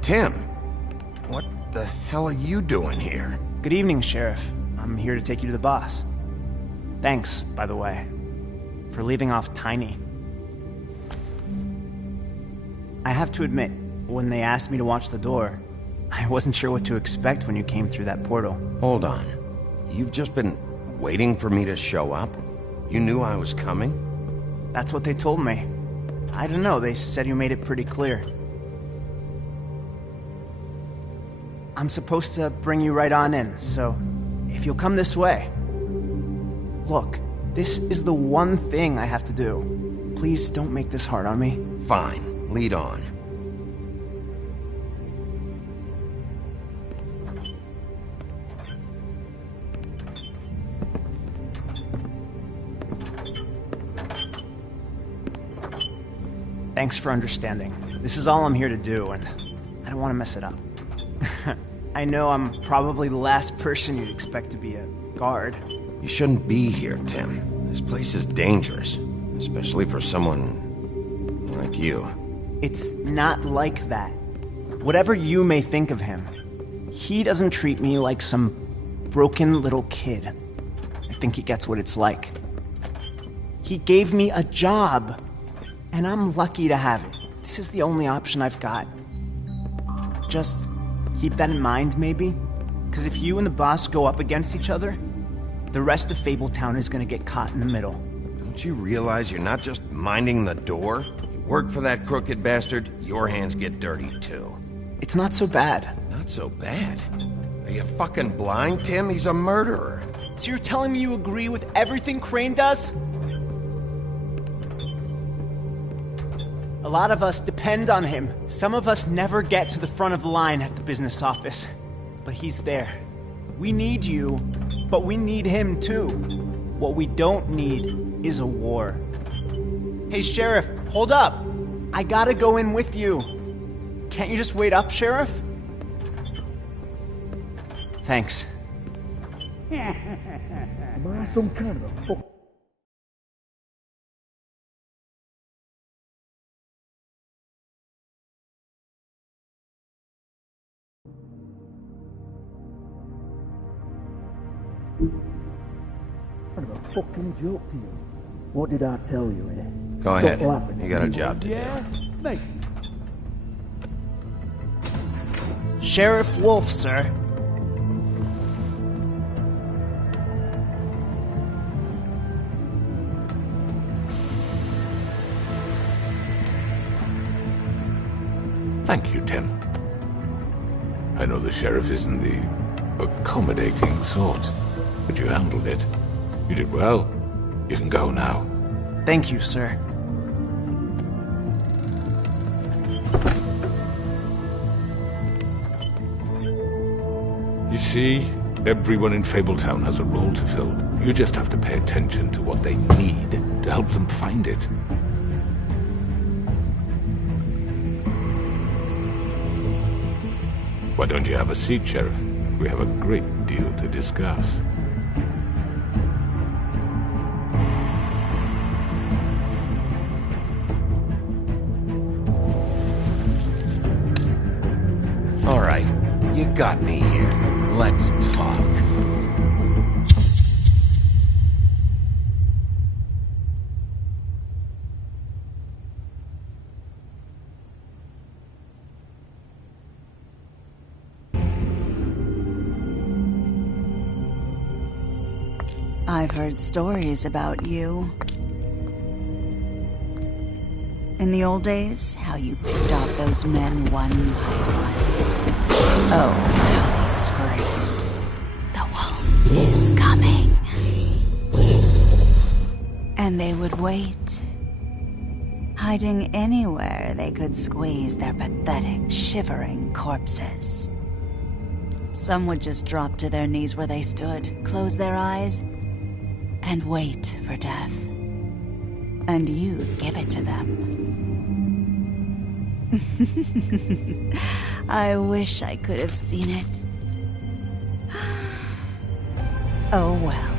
Tim, what the hell are you doing here? Good evening, Sheriff. I'm here to take you to the boss. Thanks, by the way, for leaving off Tiny. I have to admit, when they asked me to watch the door, I wasn't sure what to expect when you came through that portal. Hold on. You've just been waiting for me to show up? You knew I was coming? That's what they told me. I don't know, they said you made it pretty clear. I'm supposed to bring you right on in, so if you'll come this way. Look, this is the one thing I have to do. Please don't make this hard on me. Fine, lead on. Thanks for understanding. This is all I'm here to do, and I don't want to mess it up. I know I'm probably the last person you'd expect to be a guard. You shouldn't be here, Tim. This place is dangerous, especially for someone like you. It's not like that. Whatever you may think of him, he doesn't treat me like some broken little kid. I think he gets what it's like. He gave me a job, and I'm lucky to have it. This is the only option I've got. Just keep that in mind, maybe? Because if you and the boss go up against each other, the rest of Fabletown is going to get caught in the middle. Don't you realize you're not just minding the door? You work for that crooked bastard, your hands get dirty too. It's not so bad. Not so bad? Are you fucking blind, Tim? He's a murderer. So you're telling me you agree with everything Crane does? A lot of us depend on him. Some of us never get to the front of the line at the business office. But he's there. We need you, but we need him too. What we don't need is a war. Hey, Sheriff, hold up. I gotta go in with you. Can't you just wait up, Sheriff? Thanks. Am I some kind of a fuck? Kind of a fucking joke to you. What did I tell you, eh? Go ahead. Stop laughing. You got a job to do. Yeah? Thank you. Sheriff Wolf, sir. Thank you, Tim. I know the sheriff isn't the accommodating sort, but you handled it. You did well. You can go now. Thank you, sir. You see, everyone in Fabletown has a role to fill. You just have to pay attention to what they need to help them find it. Why don't you have a seat, Sheriff? We have a great deal to discuss. All right, you got me here. Let's talk. I've heard stories about you. In the old days, how you picked off those men one by one. Oh, how they screamed. The wolf is coming. And they would wait, hiding anywhere they could squeeze their pathetic, shivering corpses. Some would just drop to their knees where they stood, close their eyes, and wait for death. And you'd give it to them. I wish I could have seen it. Oh well.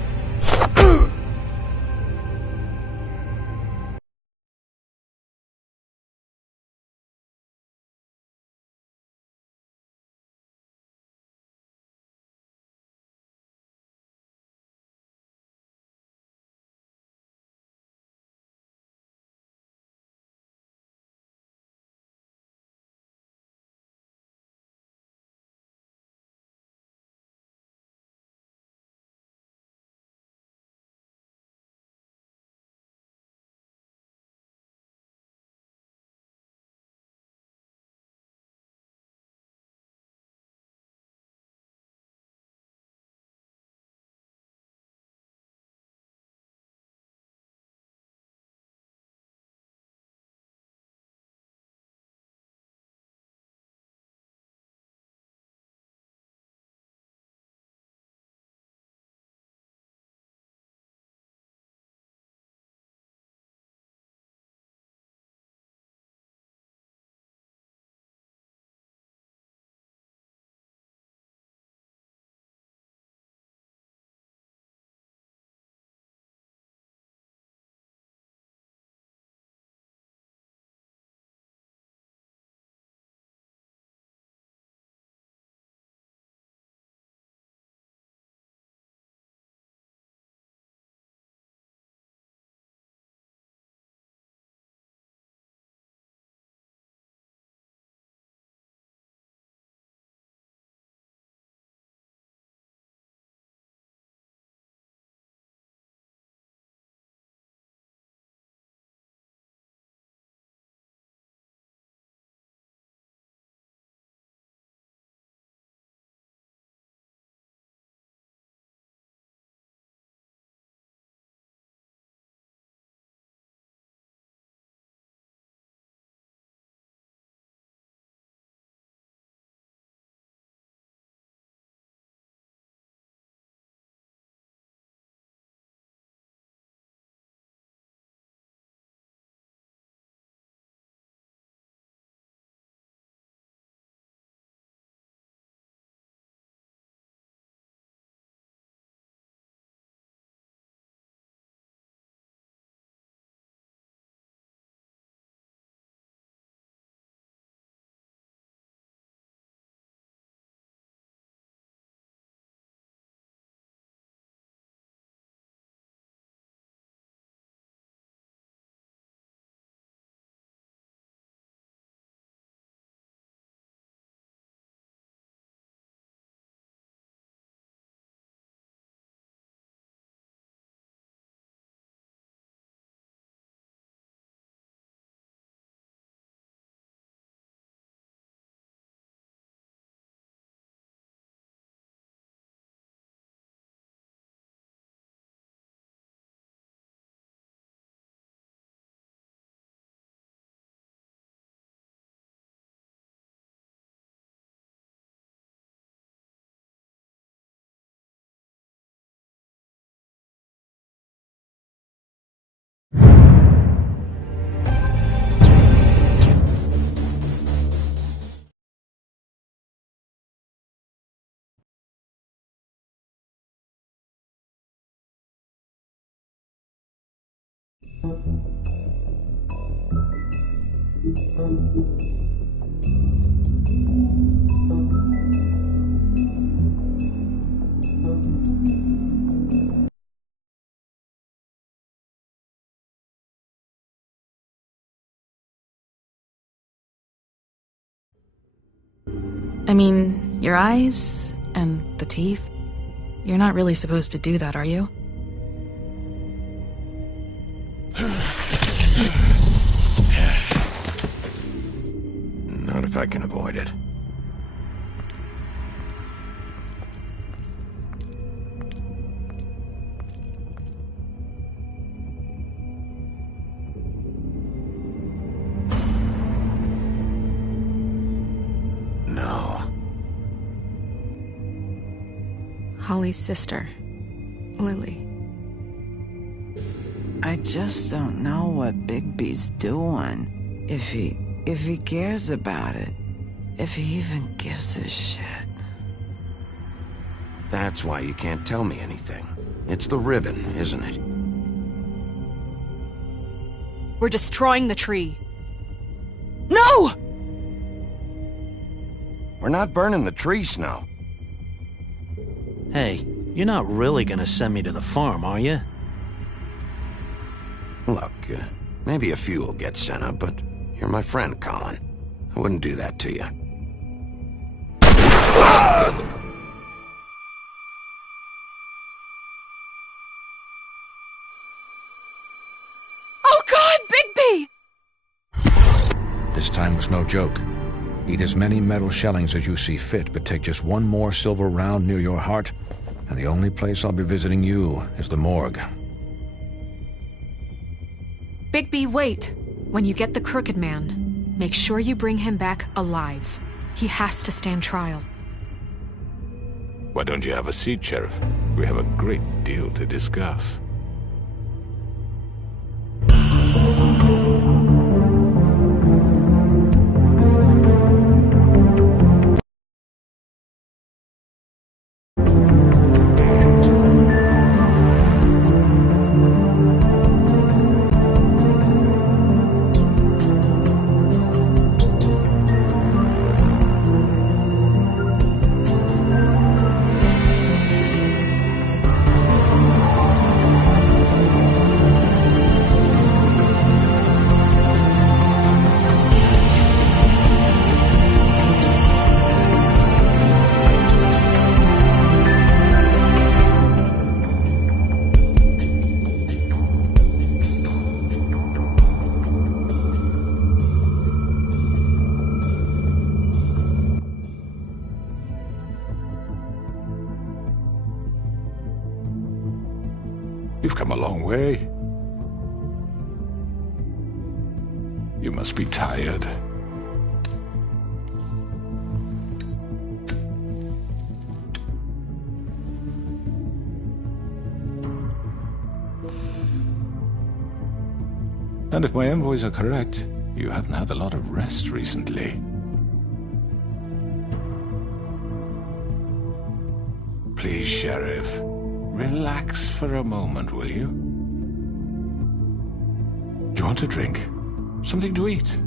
I mean, your eyes and the teeth. You're not really supposed to do that, are you? Not if I can avoid it. No. Holly's sister, Lily. I just don't know what Bigby's doing. If he cares about it. If he even gives a shit. That's why you can't tell me anything. It's the ribbon, isn't it? We're destroying the tree. No! We're not burning the tree, Snow. Hey, you're not really gonna send me to the farm, are you? Look, maybe a few will get sent up, but you're my friend, Colin. I wouldn't do that to you. Oh God, Bigby! This time was no joke. Eat as many metal shellings as you see fit, but take just one more silver round near your heart, and the only place I'll be visiting you is the morgue. Bigby, wait. When you get the Crooked Man, make sure you bring him back alive. He has to stand trial. Why don't you have a seat, Sheriff? We have a great deal to discuss. You've come a long way. You must be tired. And if my envoys are correct, you haven't had a lot of rest recently. Please, Sheriff. Relax for a moment, will you? Do you want a drink? Something to eat?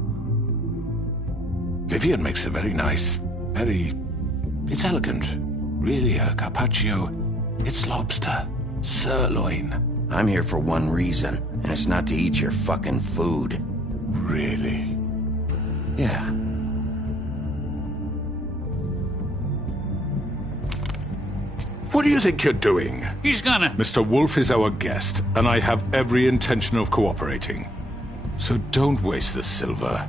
Vivian makes a very nice, it's elegant. Really a carpaccio. It's lobster. Sirloin. I'm here for one reason, and it's not to eat your fucking food. Really? Yeah. What do you think you're doing? He's gonna... Mr. Wolf is our guest, and I have every intention of cooperating. So don't waste the silver.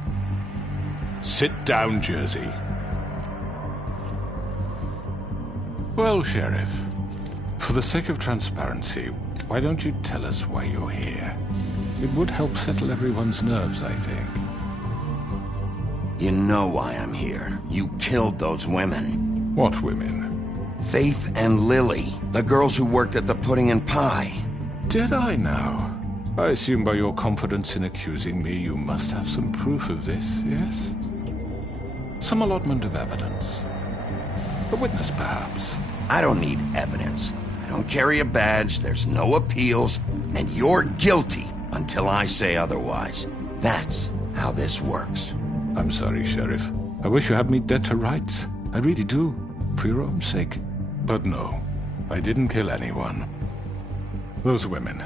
Sit down, Jersey. Well, Sheriff, for the sake of transparency, why don't you tell us why you're here? It would help settle everyone's nerves, I think. You know why I'm here. You killed those women. What women? Faith and Lily, the girls who worked at the Pudding and Pie. Did I now? I assume by your confidence in accusing me, you must have some proof of this, yes? Some allotment of evidence. A witness, perhaps. I don't need evidence. I don't carry a badge, there's no appeals, and you're guilty until I say otherwise. That's how this works. I'm sorry, Sheriff. I wish you had me dead to rights. I really do, for your own sake. But no, I didn't kill anyone. Those women,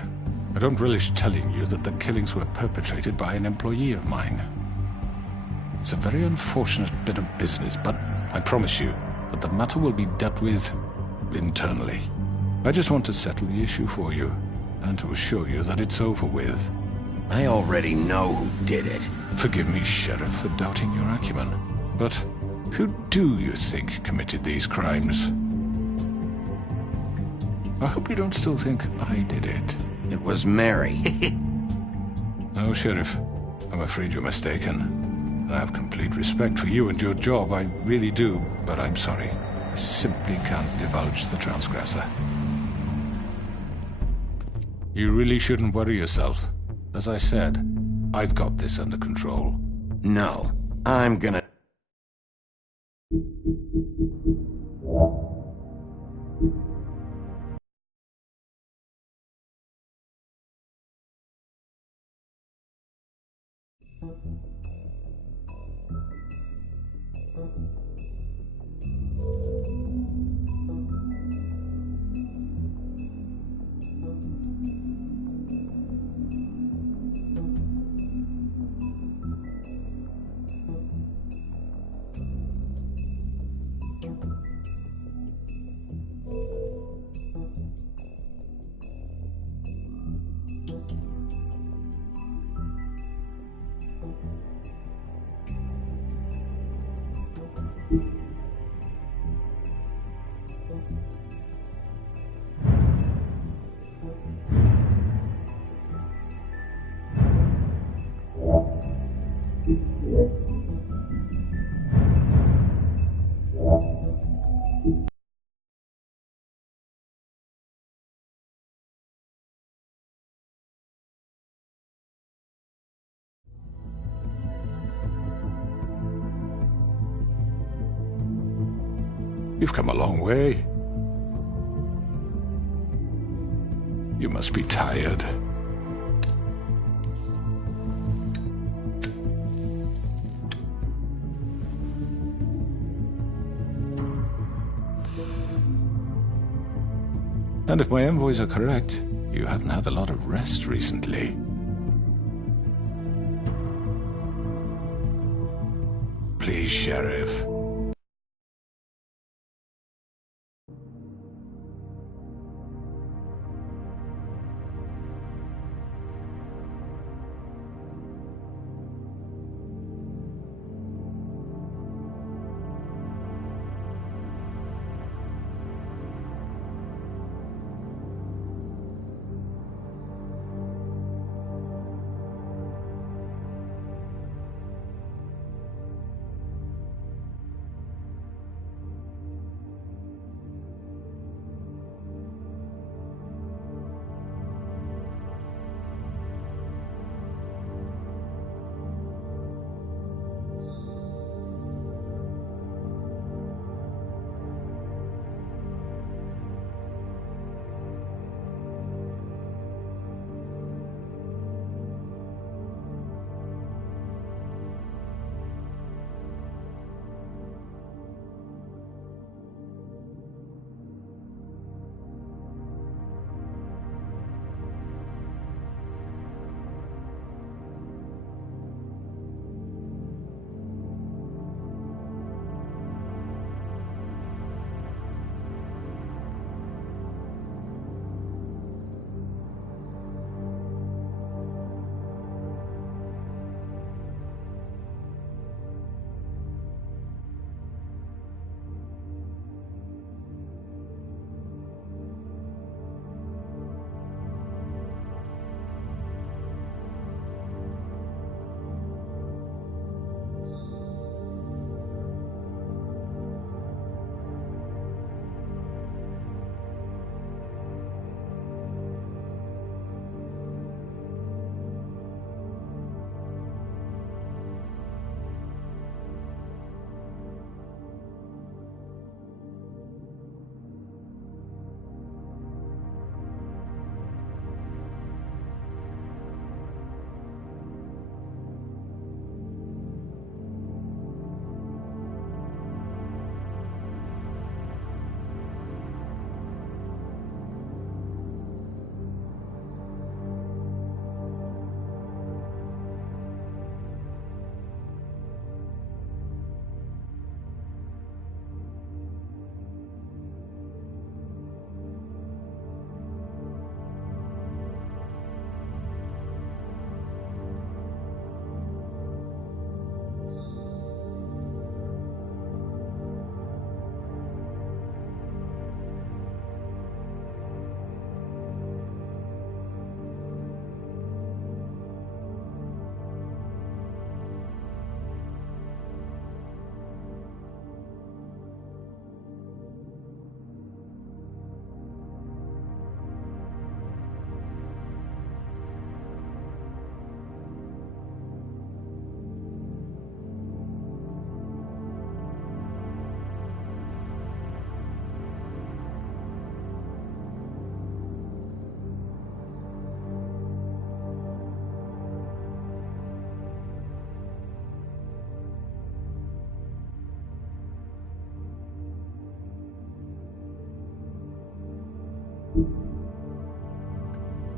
I don't relish telling you that the killings were perpetrated by an employee of mine. It's a very unfortunate bit of business, but I promise you that the matter will be dealt with internally. I just want to settle the issue for you, and to assure you that it's over with. I already know who did it. Forgive me, Sheriff, for doubting your acumen, but who do you think committed these crimes? I hope you don't still think I did it. It was Mary. No, Sheriff. I'm afraid you're mistaken. I have complete respect for you and your job, I really do, but I'm sorry. I simply can't divulge the transgressor. You really shouldn't worry yourself. As I said, I've got this under control. No, I'm gonna... You've come a long way. You must be tired. And if my envoys are correct, you haven't had a lot of rest recently. Please, Sheriff.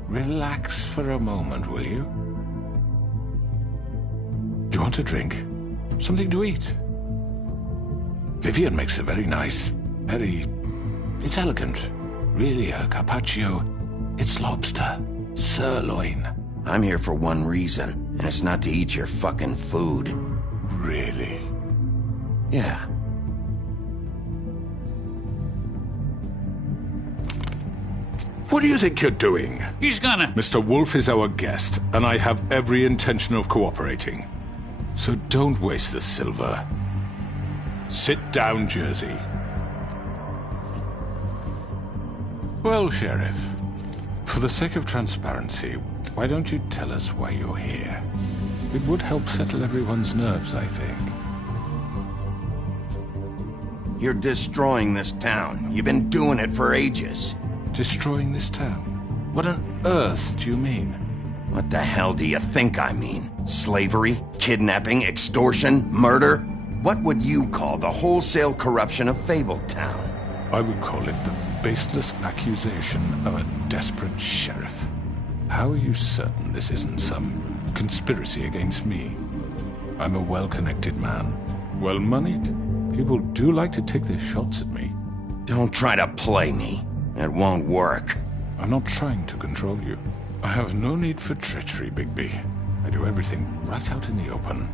Relax for a moment, will you? Do you want a drink? Something to eat? Vivian makes a very nice, it's elegant. Really, a carpaccio. It's lobster. Sirloin. I'm here for one reason, and it's not to eat your fucking food. Really? Yeah. What do you think you're doing? He's gonna... Mr. Wolf is our guest, and I have every intention of cooperating. So don't waste the silver. Sit down, Jersey. Well, Sheriff, for the sake of transparency, why don't you tell us why you're here? It would help settle everyone's nerves, I think. You're destroying this town. You've been doing it for ages. Destroying this town? What on earth do you mean? What the hell do you think I mean? Slavery? Kidnapping? Extortion? Murder? What would you call the wholesale corruption of Fabletown? I would call it the baseless accusation of a desperate sheriff. How are you certain this isn't some conspiracy against me? I'm a well-connected man, well-moneyed. People do like to take their shots at me. Don't try to play me. It won't work. I'm not trying to control you. I have no need for treachery, Bigby. I do everything right out in the open.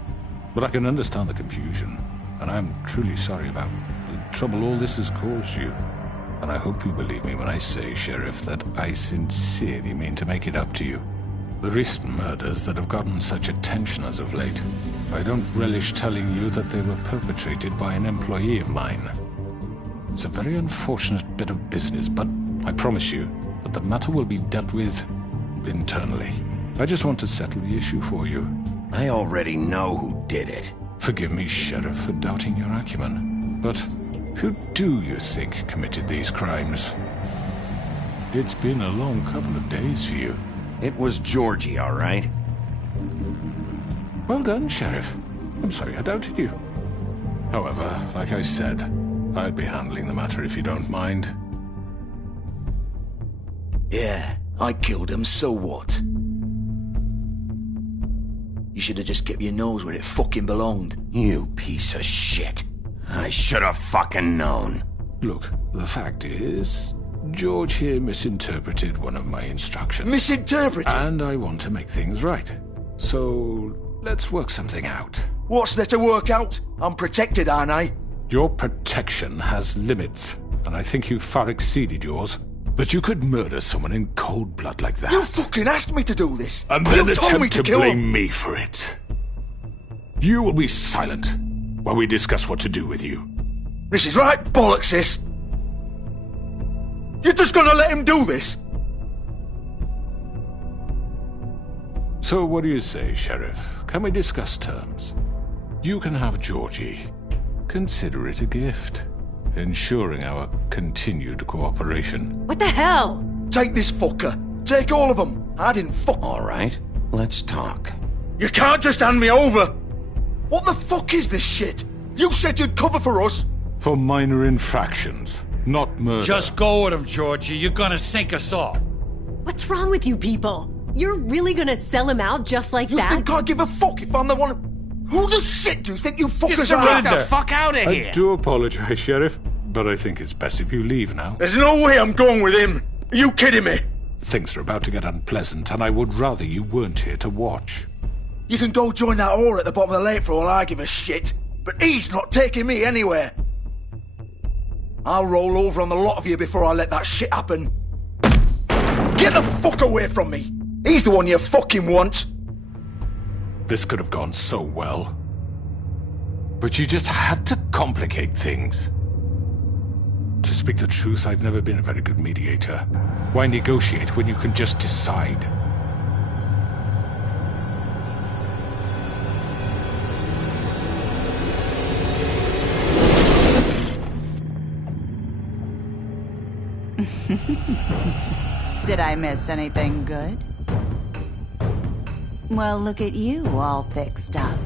But I can understand the confusion, and I'm truly sorry about the trouble all this has caused you. And I hope you believe me when I say, Sheriff, that I sincerely mean to make it up to you. The recent murders that have gotten such attention as of late, I don't relish telling you that they were perpetrated by an employee of mine. It's a very unfortunate bit of business, but I promise you that the matter will be dealt with internally. I just want to settle the issue for you. I already know who did it. Forgive me, Sheriff, for doubting your acumen, but who do you think committed these crimes? It's been a long couple of days for you. It was Georgie, all right? Well done, Sheriff. I'm sorry I doubted you. However, like I said, I'd be handling the matter if you don't mind. Yeah, I killed him, so what? You should have just kept your nose where it fucking belonged. You piece of shit. I should have fucking known. Look, the fact is, George here misinterpreted one of my instructions. Misinterpreted? And I want to make things right. So, let's work something out. What's there to work out? I'm protected, aren't I? Your protection has limits, and I think you've far exceeded yours. But you could murder someone in cold blood like that. You fucking asked me to do this! And then you told me attempt to kill blame him. me for it. You will be silent while we discuss what to do with you. This is right bollocks, sis. You're just gonna let him do this? So what do you say, Sheriff? Can we discuss terms? You can have Georgie. Consider it a gift, ensuring our continued cooperation. What the hell? Take this fucker. Take all of them. I didn't fuck. All right, let's talk. You can't just hand me over. What the fuck is this shit? You said you'd cover for us. For minor infractions, not murder. Just go with him, Georgie. You're gonna sink us all. What's wrong with you people? You're really gonna sell him out just like that? You think I give a fuck if I'm the one... Who the shit do you think you fuckers are? Get the fuck out of here! I do apologize, Sheriff, but I think it's best if you leave now. There's no way I'm going with him. Are you kidding me? Things are about to get unpleasant, and I would rather you weren't here to watch. You can go join that whore at the bottom of the lake for all I give a shit. But he's not taking me anywhere. I'll roll over on the lot of you before I let that shit happen. Get the fuck away from me! He's the one you fucking want! This could have gone so well. But you just had to complicate things. To speak the truth, I've never been a very good mediator. Why negotiate when you can just decide? Did I miss anything good? Well, look at you, all fixed up.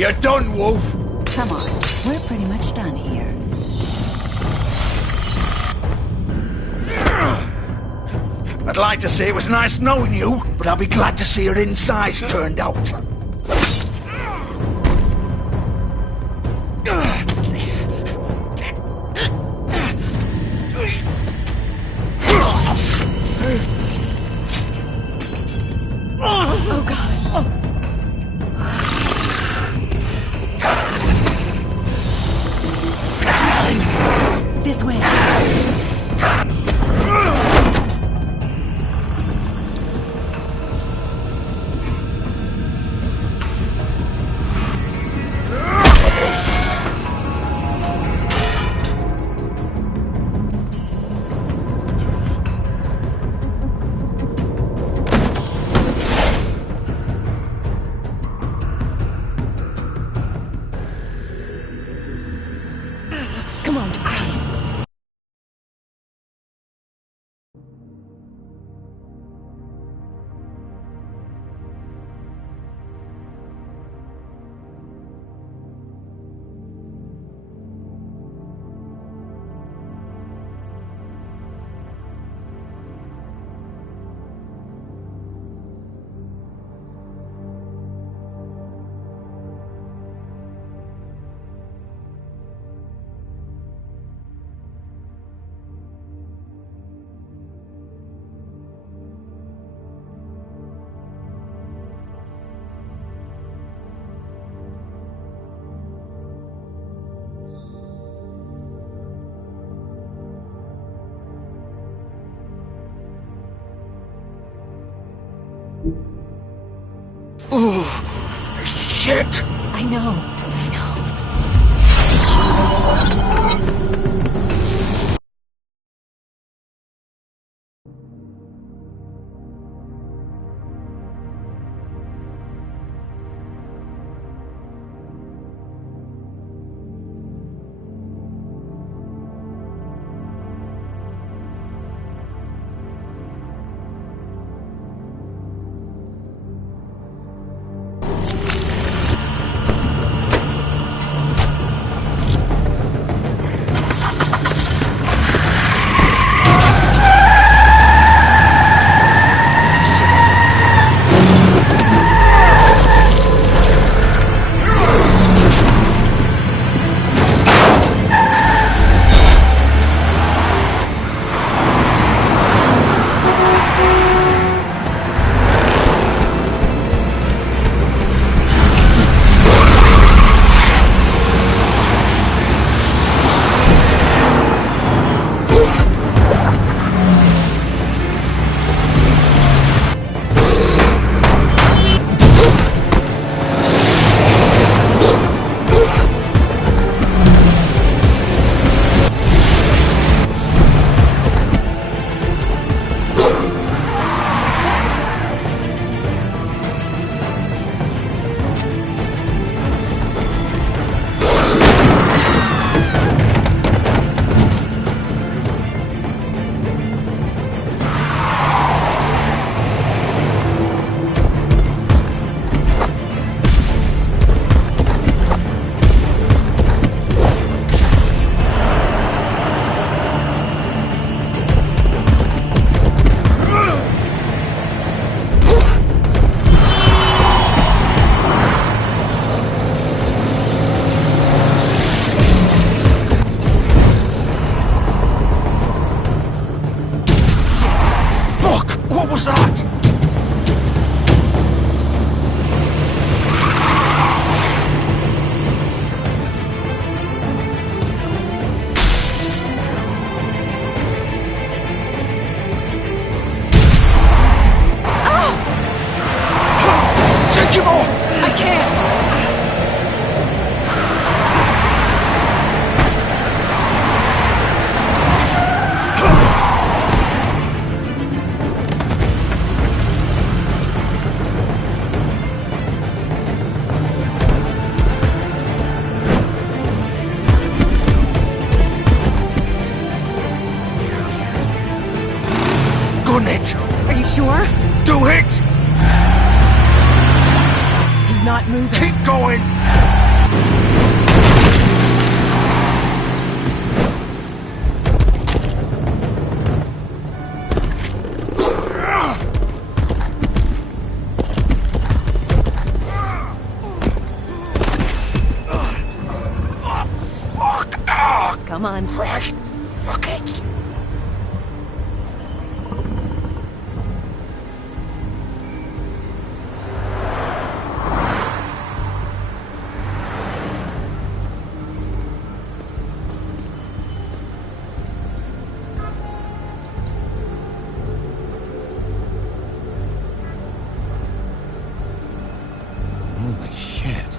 You're done, Wolf. Come on, we're pretty much done here. I'd like to say it was nice knowing you, but I'll be glad to see your insides turned out. Oh, God. This way. Come on. Oh, shit! I know. What was that? Take him off! I can't! Gun it! Are you sure? Do it! He's not moving. Keep going! come on. Right. Fuck it. Holy shit.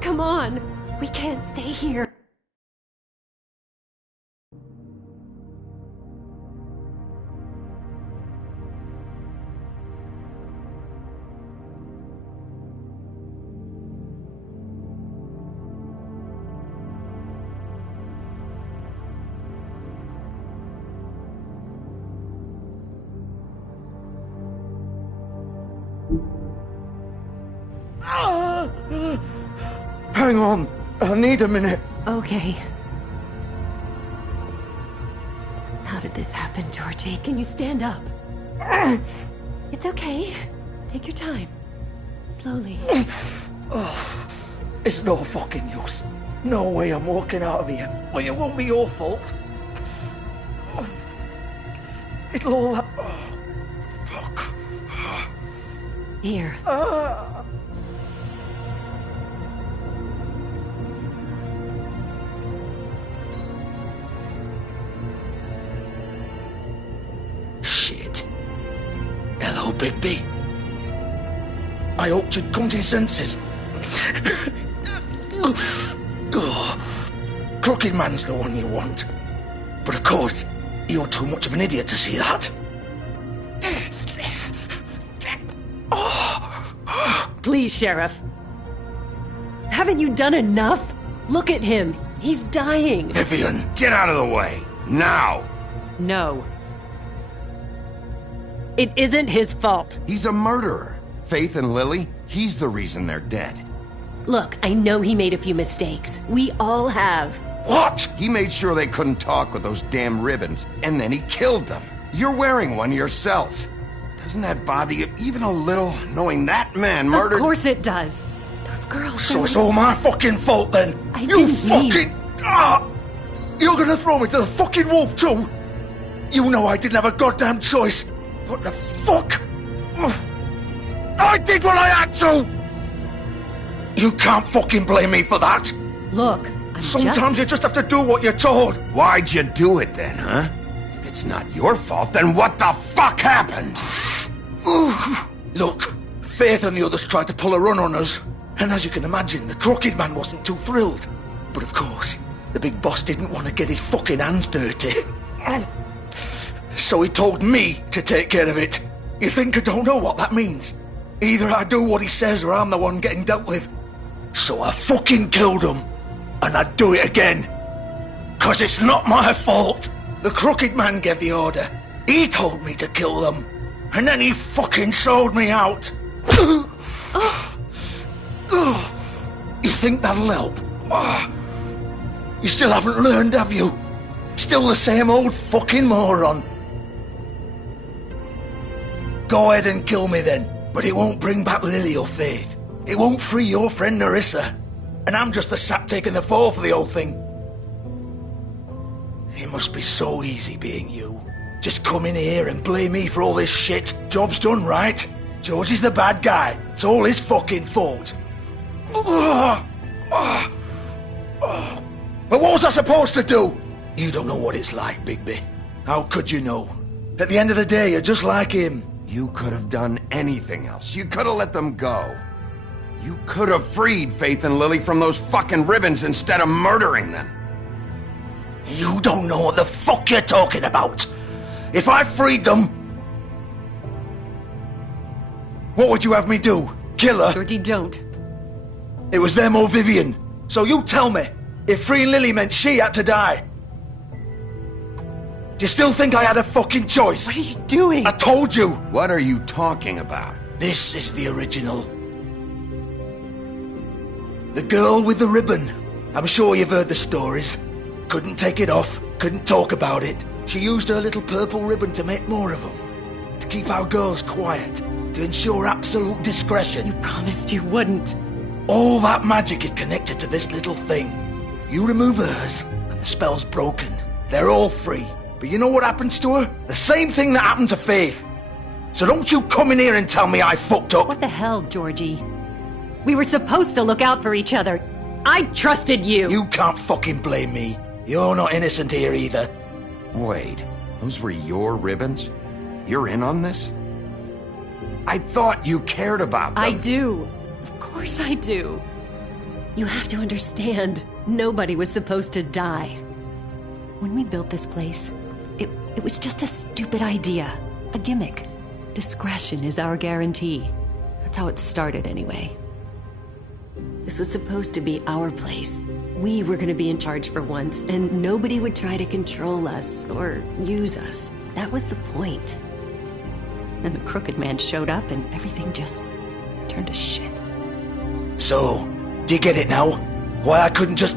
Come on. We can't stay here. Hang on. I need a minute. Okay. How did this happen, Georgie? Can you stand up? It's okay. Take your time. Slowly. Oh, it's no fucking use. No way I'm walking out of here. Well, it won't be your fault. It'll all... Oh, fuck. Here. Shit. Hello, Bigby. I hoped you'd come to your senses. Crooked Man's the one you want. But of course, you're too much of an idiot to see that. Please, Sheriff. Haven't you done enough? Look at him. He's dying. Vivian, get out of the way. Now. No. It isn't his fault. He's a murderer. Faith and Lily, he's the reason they're dead. Look, I know he made a few mistakes. We all have. What? He made sure they couldn't talk with those damn ribbons, and then he killed them. You're wearing one yourself. Doesn't that bother you even a little, knowing that man murdered... Of course it does. Those girls... So it's all my fucking fault then? I You didn't fucking... You're gonna throw me to the fucking wolf too? You know I didn't have a goddamn choice. What the fuck? I did what I had to! You can't fucking blame me for that. Look, Sometimes you just have to do what you're told. Why'd you do it then, huh? If it's not your fault, then what the fuck happened? Look, Faith and the others tried to pull a run on us. And as you can imagine, the Crooked Man wasn't too thrilled. But of course, the big boss didn't want to get his fucking hands dirty. So he told me to take care of it. You think I don't know what that means? Either I do what he says or I'm the one getting dealt with. So I fucking killed him. And I'd do it again. 'Cause it's not my fault. The Crooked Man gave the order. He told me to kill them. And then he fucking sold me out. You think that'll help? You still haven't learned, have you? Still the same old fucking moron. Go ahead and kill me then, but it won't bring back Lily or Faith. It won't free your friend Nerissa. And I'm just the sap taking the fall for the whole thing. It must be so easy being you. Just come in here and blame me for all this shit. Job's done, right? George is the bad guy. It's all his fucking fault. But what was I supposed to do? You don't know what it's like, Bigby. How could you know? At the end of the day, you're just like him. You could have done anything else. You could have let them go. You could have freed Faith and Lily from those fucking ribbons instead of murdering them. You don't know what the fuck you're talking about. If I freed them... What would you have me do? Kill her? Georgie, don't. It was them or Vivian. So you tell me, if freeing Lily meant she had to die. Do you still think I had a fucking choice? What are you doing? I told you! What are you talking about? This is the original. The girl with the ribbon. I'm sure you've heard the stories. Couldn't take it off, couldn't talk about it. She used her little purple ribbon to make more of them. To keep our girls quiet. To ensure absolute discretion. You promised you wouldn't. All that magic is connected to this little thing. You remove hers, and the spell's broken. They're all free. But you know what happens to her? The same thing that happened to Faith. So don't you come in here and tell me I fucked up. What the hell, Georgie? We were supposed to look out for each other. I trusted you. You can't fucking blame me. You're not innocent here either. Wait, those were your ribbons? You're in on this? I thought you cared about them. I do. Of course I do. You have to understand, nobody was supposed to die. When we built this place, it was just a stupid idea. A gimmick. Discretion is our guarantee. That's how it started anyway. This was supposed to be our place. We were gonna be in charge for once, and nobody would try to control us or use us. That was the point. Then the Crooked Man showed up and everything just turned to shit. So, do you get it now? Why I couldn't just...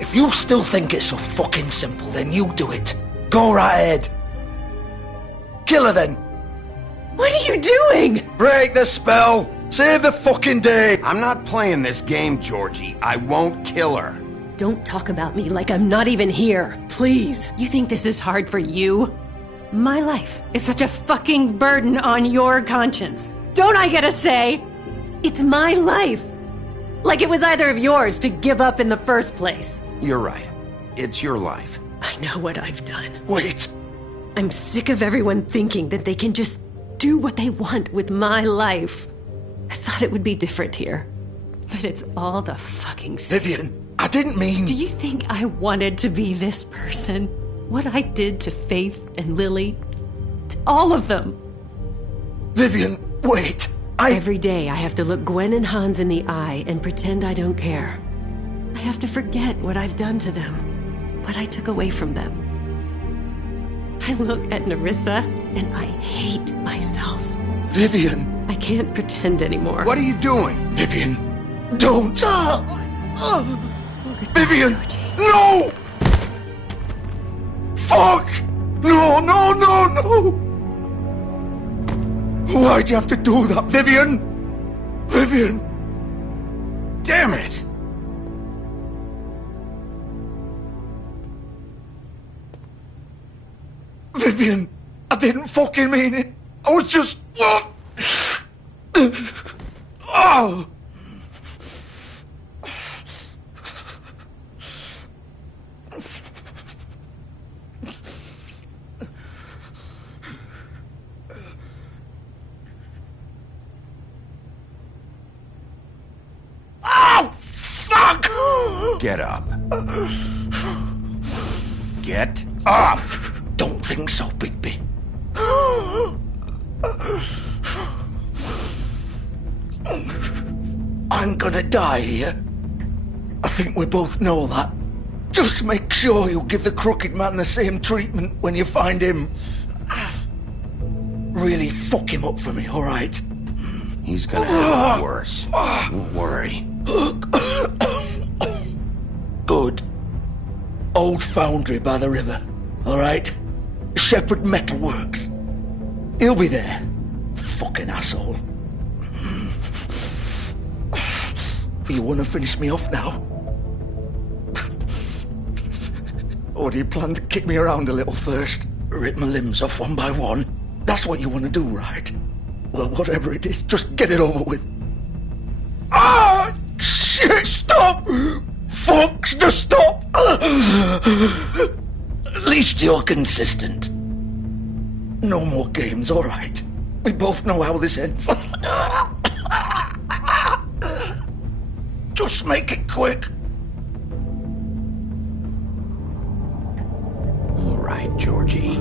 If you still think it's so fucking simple, then you do it. Go right ahead. Kill her then. What are you doing? Break the spell. Save the fucking day. I'm not playing this game, Georgie. I won't kill her. Don't talk about me like I'm not even here. Please. You think this is hard for you? My life is such a fucking burden on your conscience. Don't I get a say? It's my life. Like it was either of yours to give up in the first place. You're right. It's your life. I know what I've done. Wait. I'm sick of everyone thinking that they can just do what they want with my life. I thought it would be different here. But it's all the fucking same. Vivian, I didn't mean... Do you think I wanted to be this person? What I did to Faith and Lily? To all of them? Vivian, wait. Every day I have to look Gwen and Hans in the eye and pretend I don't care. I have to forget what I've done to them. What I took away from them. I look at Nerissa and I hate myself. Vivian. I can't pretend anymore. What are you doing? Vivian, don't. Vivian, no! Fuck! No, no, no, no! Why'd you have to do that, Vivian? Vivian! Damn it! Vivian, I didn't fucking mean it. I was just... Oh! Oh, fuck! Get up. Get up! Don't think so, Bigby. I'm gonna die here. I think we both know that. Just make sure you give the Crooked Man the same treatment when you find him. Really fuck him up for me, all right? He's gonna have it worse. Don't worry. Good. Old foundry by the river, all right? Shepherd Metalworks. He'll be there. Fucking asshole. You want to finish me off now? Or do you plan to kick me around a little first? Rip my limbs off one by one? That's what you want to do, right? Well, whatever it is, just get it over with. Ah! Shit, stop! Fuck, just stop! At least you're consistent. No more games, all right? We both know how this ends. Just make it quick. All right, Georgie.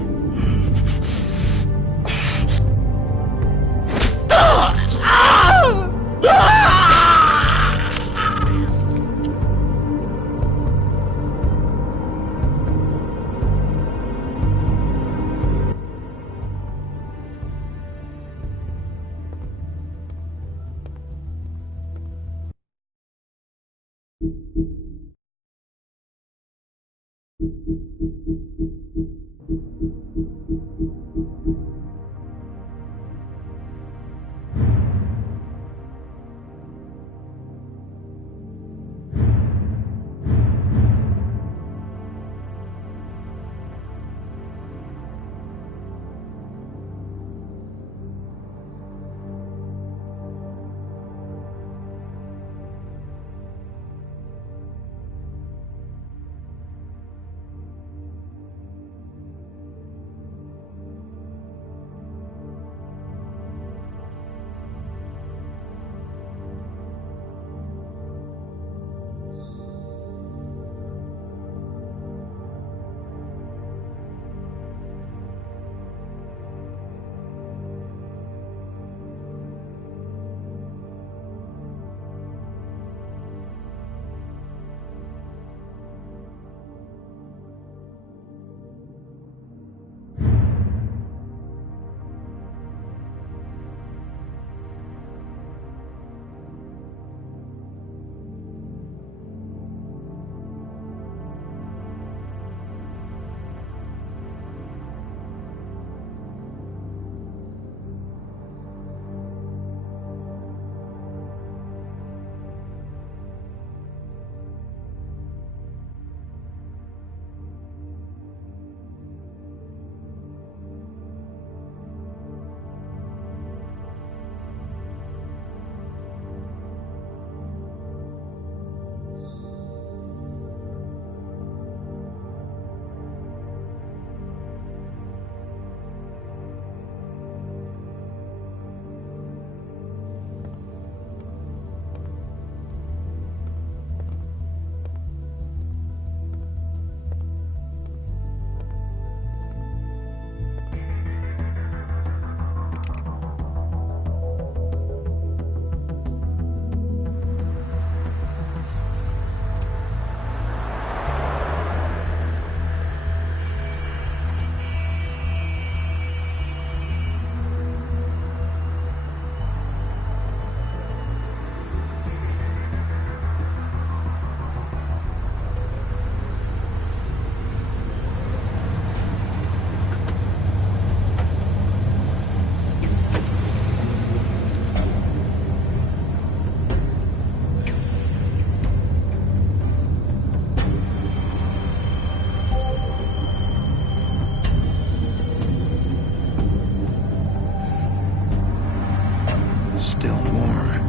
Still more.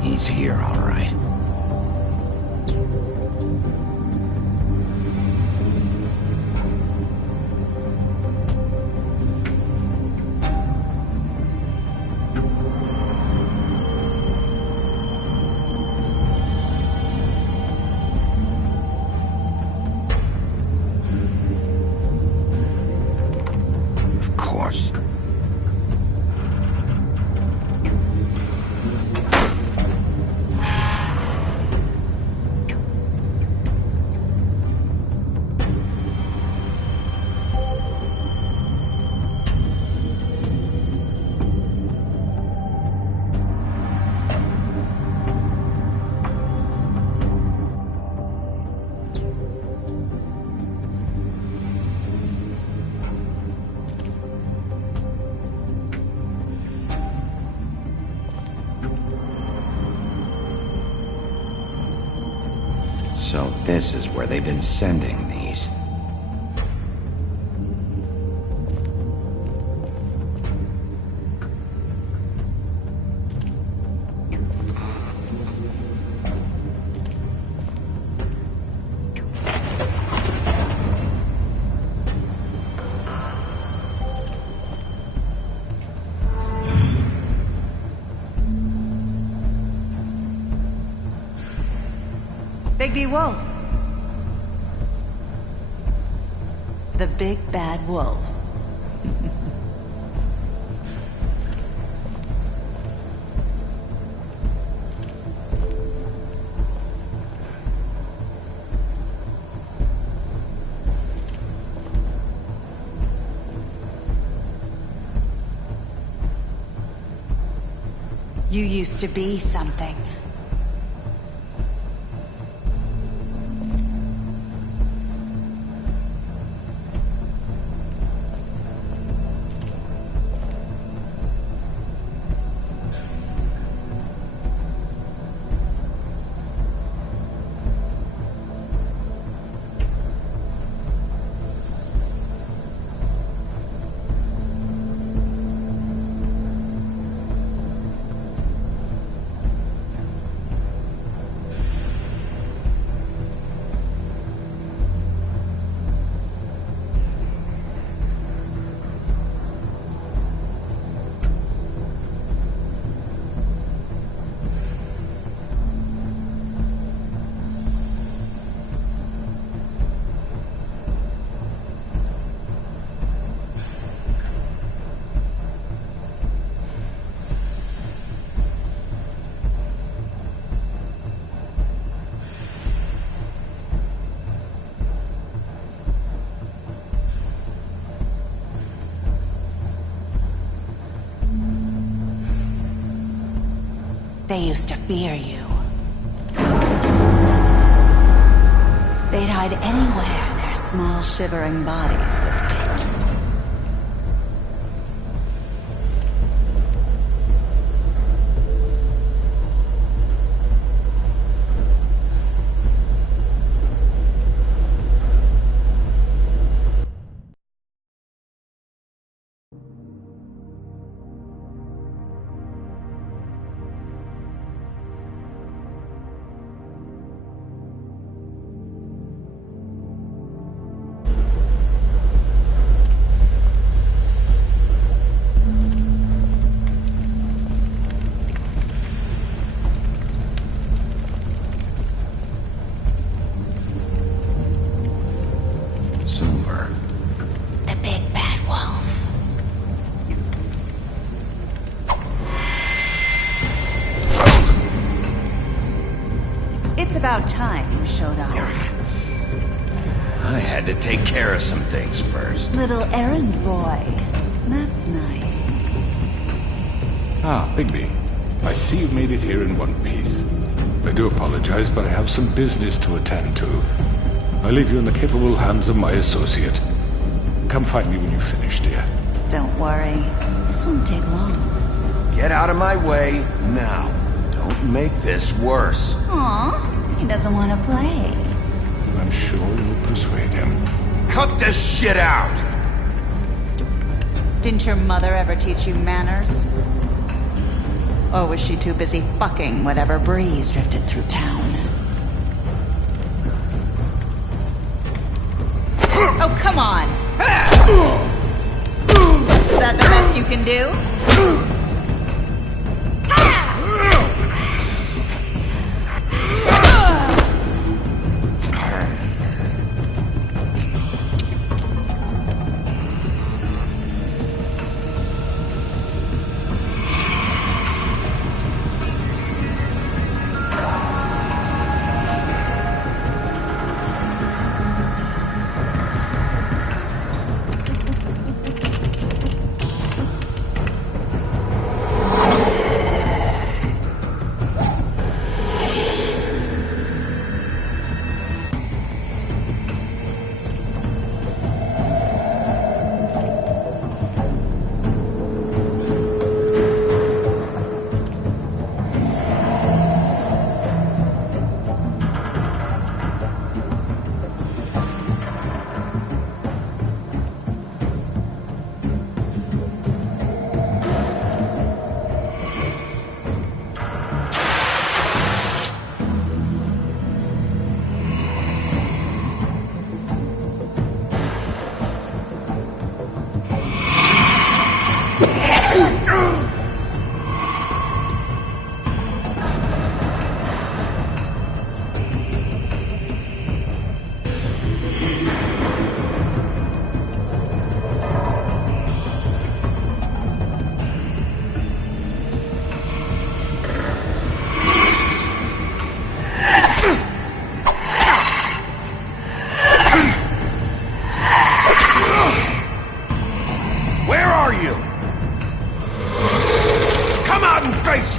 He's here, all right. Of course. So this is where they've been sending these. Bigby Wolf. The big bad wolf. You used to be something. They used to fear you. They'd hide anywhere their small shivering bodies would fit. Silver. The big bad wolf. It's about time you showed up. I had to take care of some things first. Little errand boy. That's nice. Ah, Bigby. I see you've made it here in one piece. I do apologize, but I have some business to attend to. I leave you in the capable hands of my associate. Come find me when you've finished, dear. Don't worry. This won't take long. Get out of my way now. Don't make this worse. Aw, he doesn't want to play. I'm sure you'll persuade him. Cut this shit out! Didn't your mother ever teach you manners? Or was she too busy fucking whatever breeze drifted through town? Oh, come on! Is that the best you can do?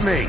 me!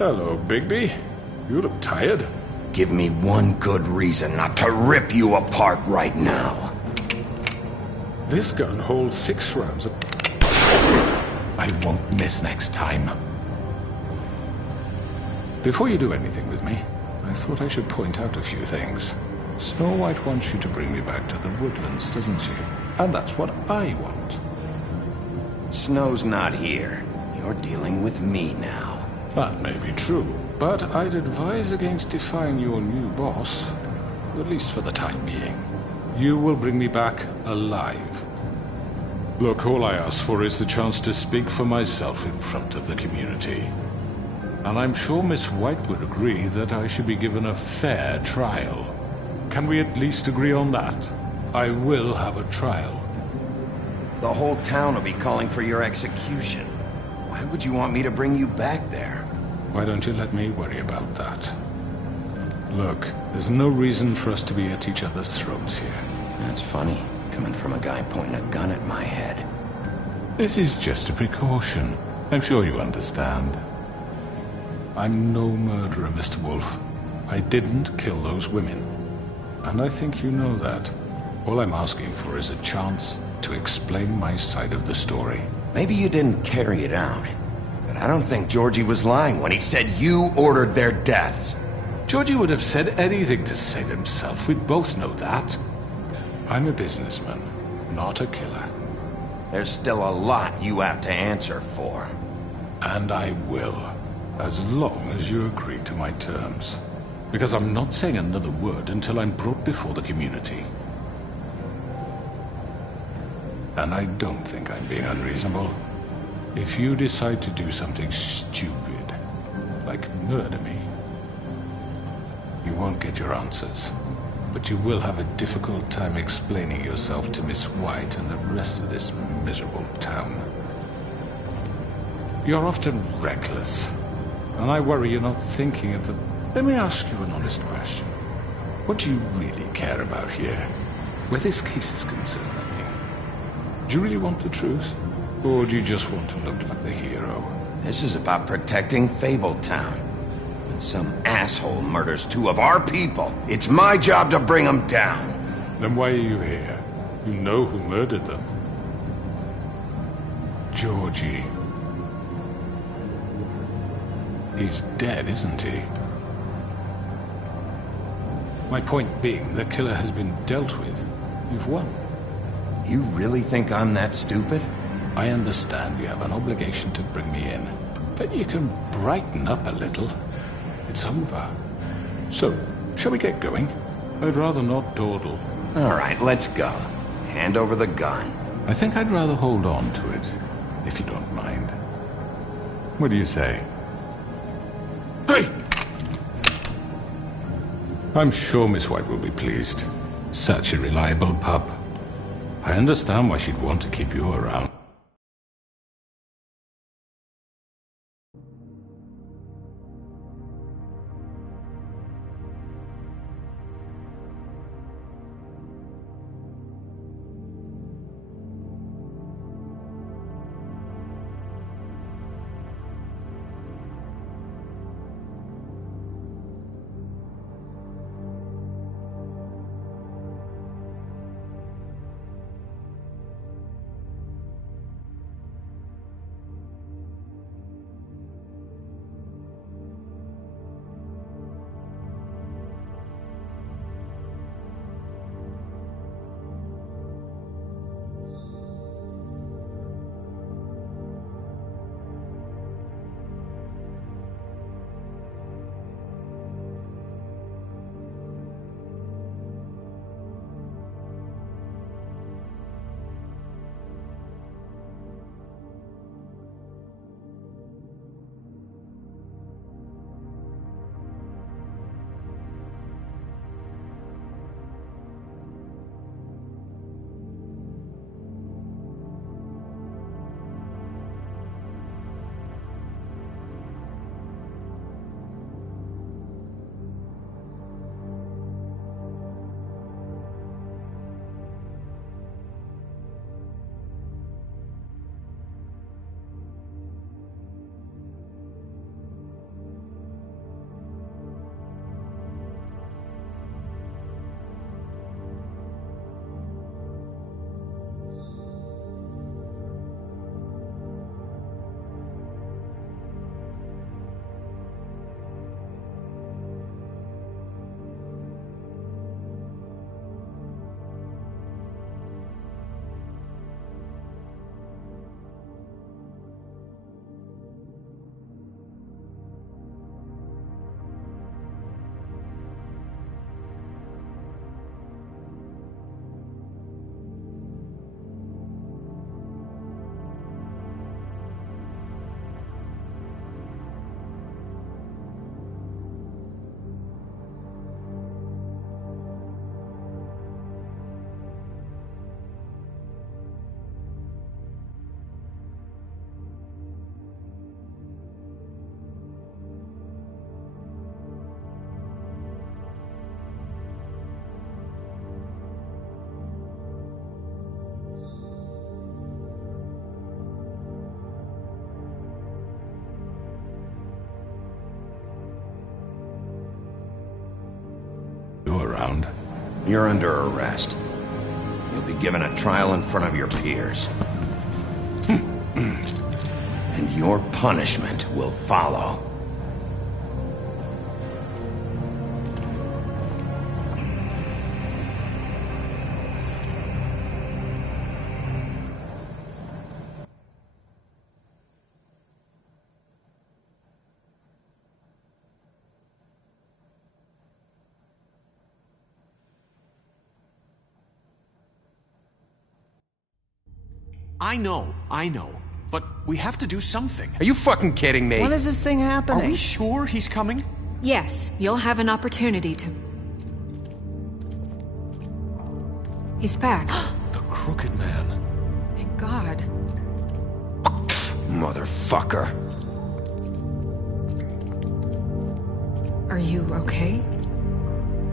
Hello, Bigby. You look tired. Give me one good reason not to rip you apart right now. This gun holds 6 rounds of... I won't miss next time. Before you do anything with me, I thought I should point out a few things. Snow White wants you to bring me back to the woodlands, doesn't she? And that's what I want. Snow's not here. You're dealing with me now. That may be true, but I'd advise against defying your new boss, at least for the time being. You will bring me back alive. Look, all I ask for is the chance to speak for myself in front of the community. And I'm sure Miss White would agree that I should be given a fair trial. Can we at least agree on that? I will have a trial. The whole town will be calling for your execution. Why would you want me to bring you back there? Why don't you let me worry about that? Look, there's no reason for us to be at each other's throats here. That's funny, coming from a guy pointing a gun at my head. This is just a precaution. I'm sure you understand. I'm no murderer, Mr. Wolf. I didn't kill those women. And I think you know that. All I'm asking for is a chance to explain my side of the story. Maybe you didn't carry it out, but I don't think Georgie was lying when he said you ordered their deaths. Georgie would have said anything to save himself. We'd both know that. I'm a businessman, not a killer. There's still a lot you have to answer for. And I will, as long as you agree to my terms. Because I'm not saying another word until I'm brought before the community. And I don't think I'm being unreasonable. If you decide to do something stupid, like murder me, you won't get your answers. But you will have a difficult time explaining yourself to Miss White and the rest of this miserable town. You're often reckless, and I worry you're not thinking of the... Let me ask you an honest question. What do you really care about here? Where this case is concerned, I mean. Do you really want the truth? Or do you just want to look like the hero? This is about protecting Fabletown. When some asshole murders 2 of our people, it's my job to bring them down. Then why are you here? You know who murdered them. Georgie. He's dead, isn't he? My point being, the killer has been dealt with. You've won. You really think I'm that stupid? I understand you have an obligation to bring me in, but you can brighten up a little. It's over. So, shall we get going? I'd rather not dawdle. All right, let's go. Hand over the gun. I think I'd rather hold on to it, if you don't mind. What do you say? Hey! I'm sure Miss White will be pleased. Such a reliable pup. I understand why she'd want to keep you around. around. You're under arrest. You'll be given a trial in front of your peers. And your punishment will follow. I know. But we have to do something. Are you fucking kidding me? When is this thing happening? Are we sure he's coming? Yes, you'll have an opportunity to... He's back. The Crooked Man. Thank God. Motherfucker. Are you okay?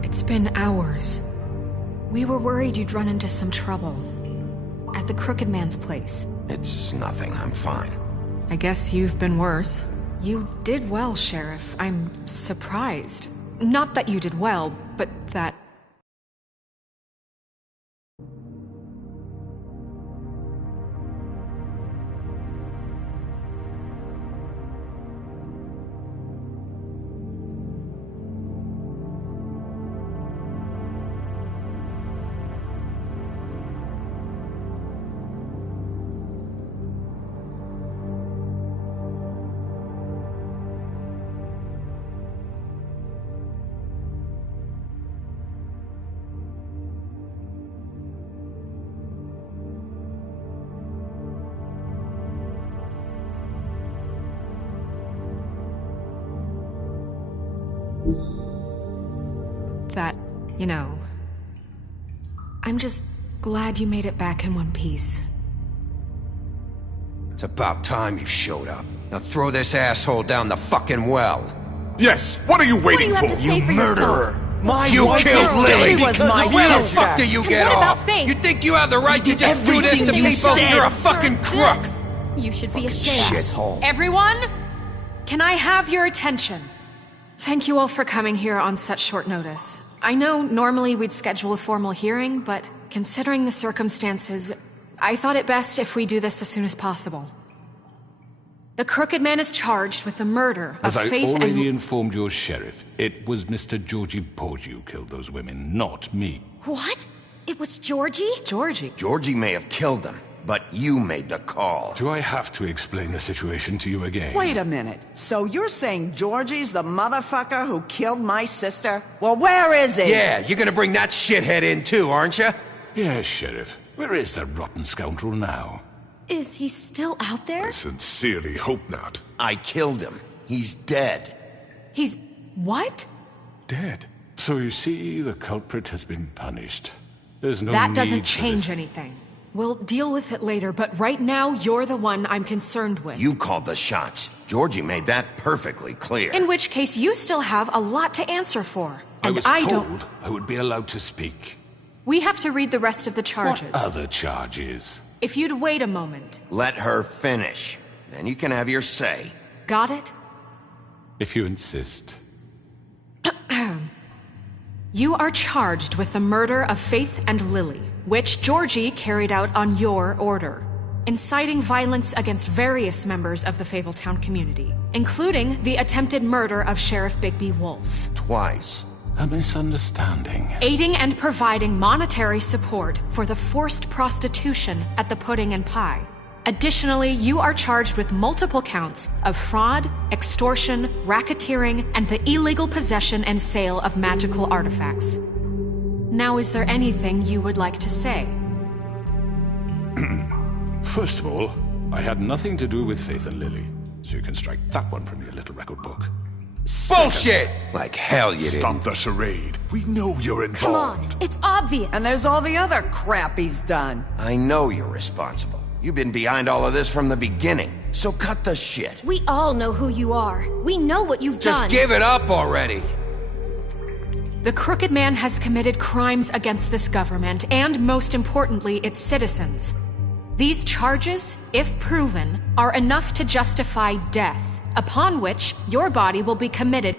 It's been hours. We were worried you'd run into some trouble. At the Crooked Man's place. It's nothing. I'm fine. I guess you've been worse. You did well, Sheriff. I'm surprised. Not that you did well, but that... I'm just glad you made it back in one piece. It's about time you showed up. Now throw this asshole down the fucking well. Yes, what are you waiting What do you have to say for murderer! yourself? You killed Lily! She was my Where the sister. fuck do you And get what about off? Faith? You think you have the right to just do this to everything you people? said. You're a fucking crook! This. You should be ashamed. Shithole. Everyone? Can I have your attention? Thank you all for coming here on such short notice. I know normally we'd schedule a formal hearing, but considering the circumstances, I thought it best if we do this as soon as possible. The Crooked Man is charged with the murder As of I Faith already and... informed your sheriff, it was Mr. Georgie Porgy who killed those women, not me. What? It was Georgie? Georgie? Georgie may have killed them, but you made the call. Do I have to explain the situation to you again? Wait a minute. So you're saying Georgie's the motherfucker who killed my sister? Well, where is he? Yeah, you're gonna bring that shithead in too, aren't you? Yes, Sheriff. Where is that rotten scoundrel now? Is he still out there? I sincerely hope not. I killed him. He's dead. He's... what? Dead. So you see, the culprit has been punished. There's no That need doesn't for change this. anything. We'll deal with it later, but right now, you're the one I'm concerned with. You called the shots. Georgie made that perfectly clear. In which case, you still have a lot to answer for. I And was I told don't... I would be allowed to speak. We have to read the rest of the charges. What other charges? If you'd wait a moment. Let her finish. Then you can have your say. Got it? If you insist. You are charged with the murder of Faith and Lily, which Georgie carried out on your order, inciting violence against various members of the Fabletown community, including the attempted murder of Sheriff Bigby Wolf. Twice. A misunderstanding. Aiding and providing monetary support for the forced prostitution at the Pudding and Pie. Additionally, you are charged with multiple counts of fraud, extortion, racketeering, and the illegal possession and sale of magical artifacts. Now, is there anything you would like to say? First of all, I had nothing to do with Faith and Lily, so you can strike that one from your little record book. Bullshit! Like hell you didn't. Stop the charade. We know you're involved. Come on, it's obvious. And there's all the other crap he's done. I know you're responsible. You've been behind all of this from the beginning, so cut the shit. We all know who you are. We know what you've done. Just give it up already. The Crooked Man has committed crimes against this government and, most importantly, its citizens. These charges, if proven, are enough to justify death, upon which your body will be committed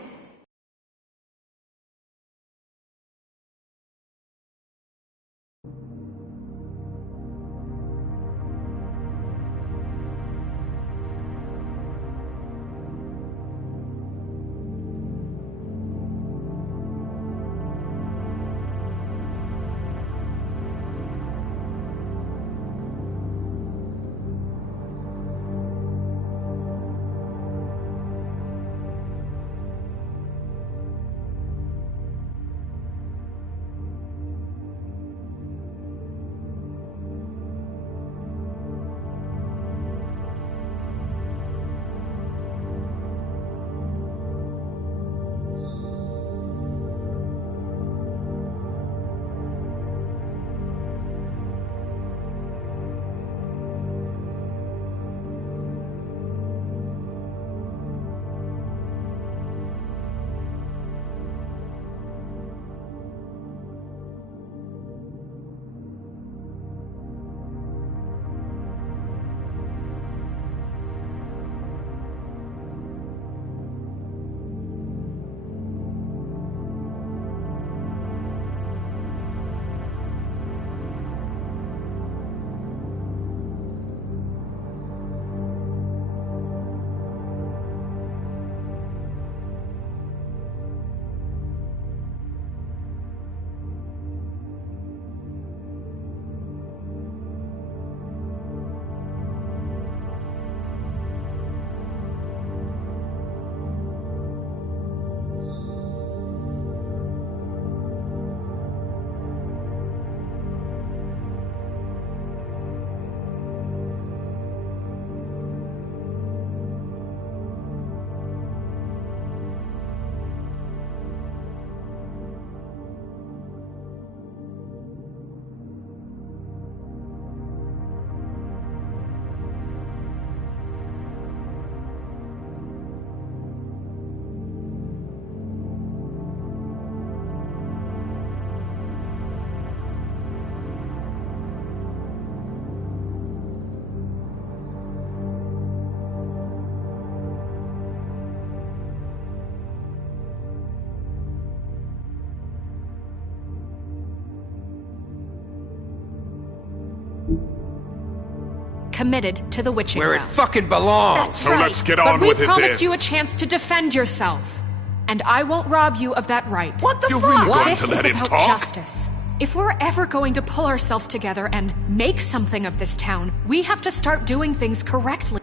committed to the witching Where it well. fucking belongs! That's right. let's get but on we with it promised then. you a chance to defend yourself. And I won't rob you of that right. What the You're fuck? really going This to is let him about talk? justice. If we're ever going to pull ourselves together and make something of this town, we have to start doing things correctly.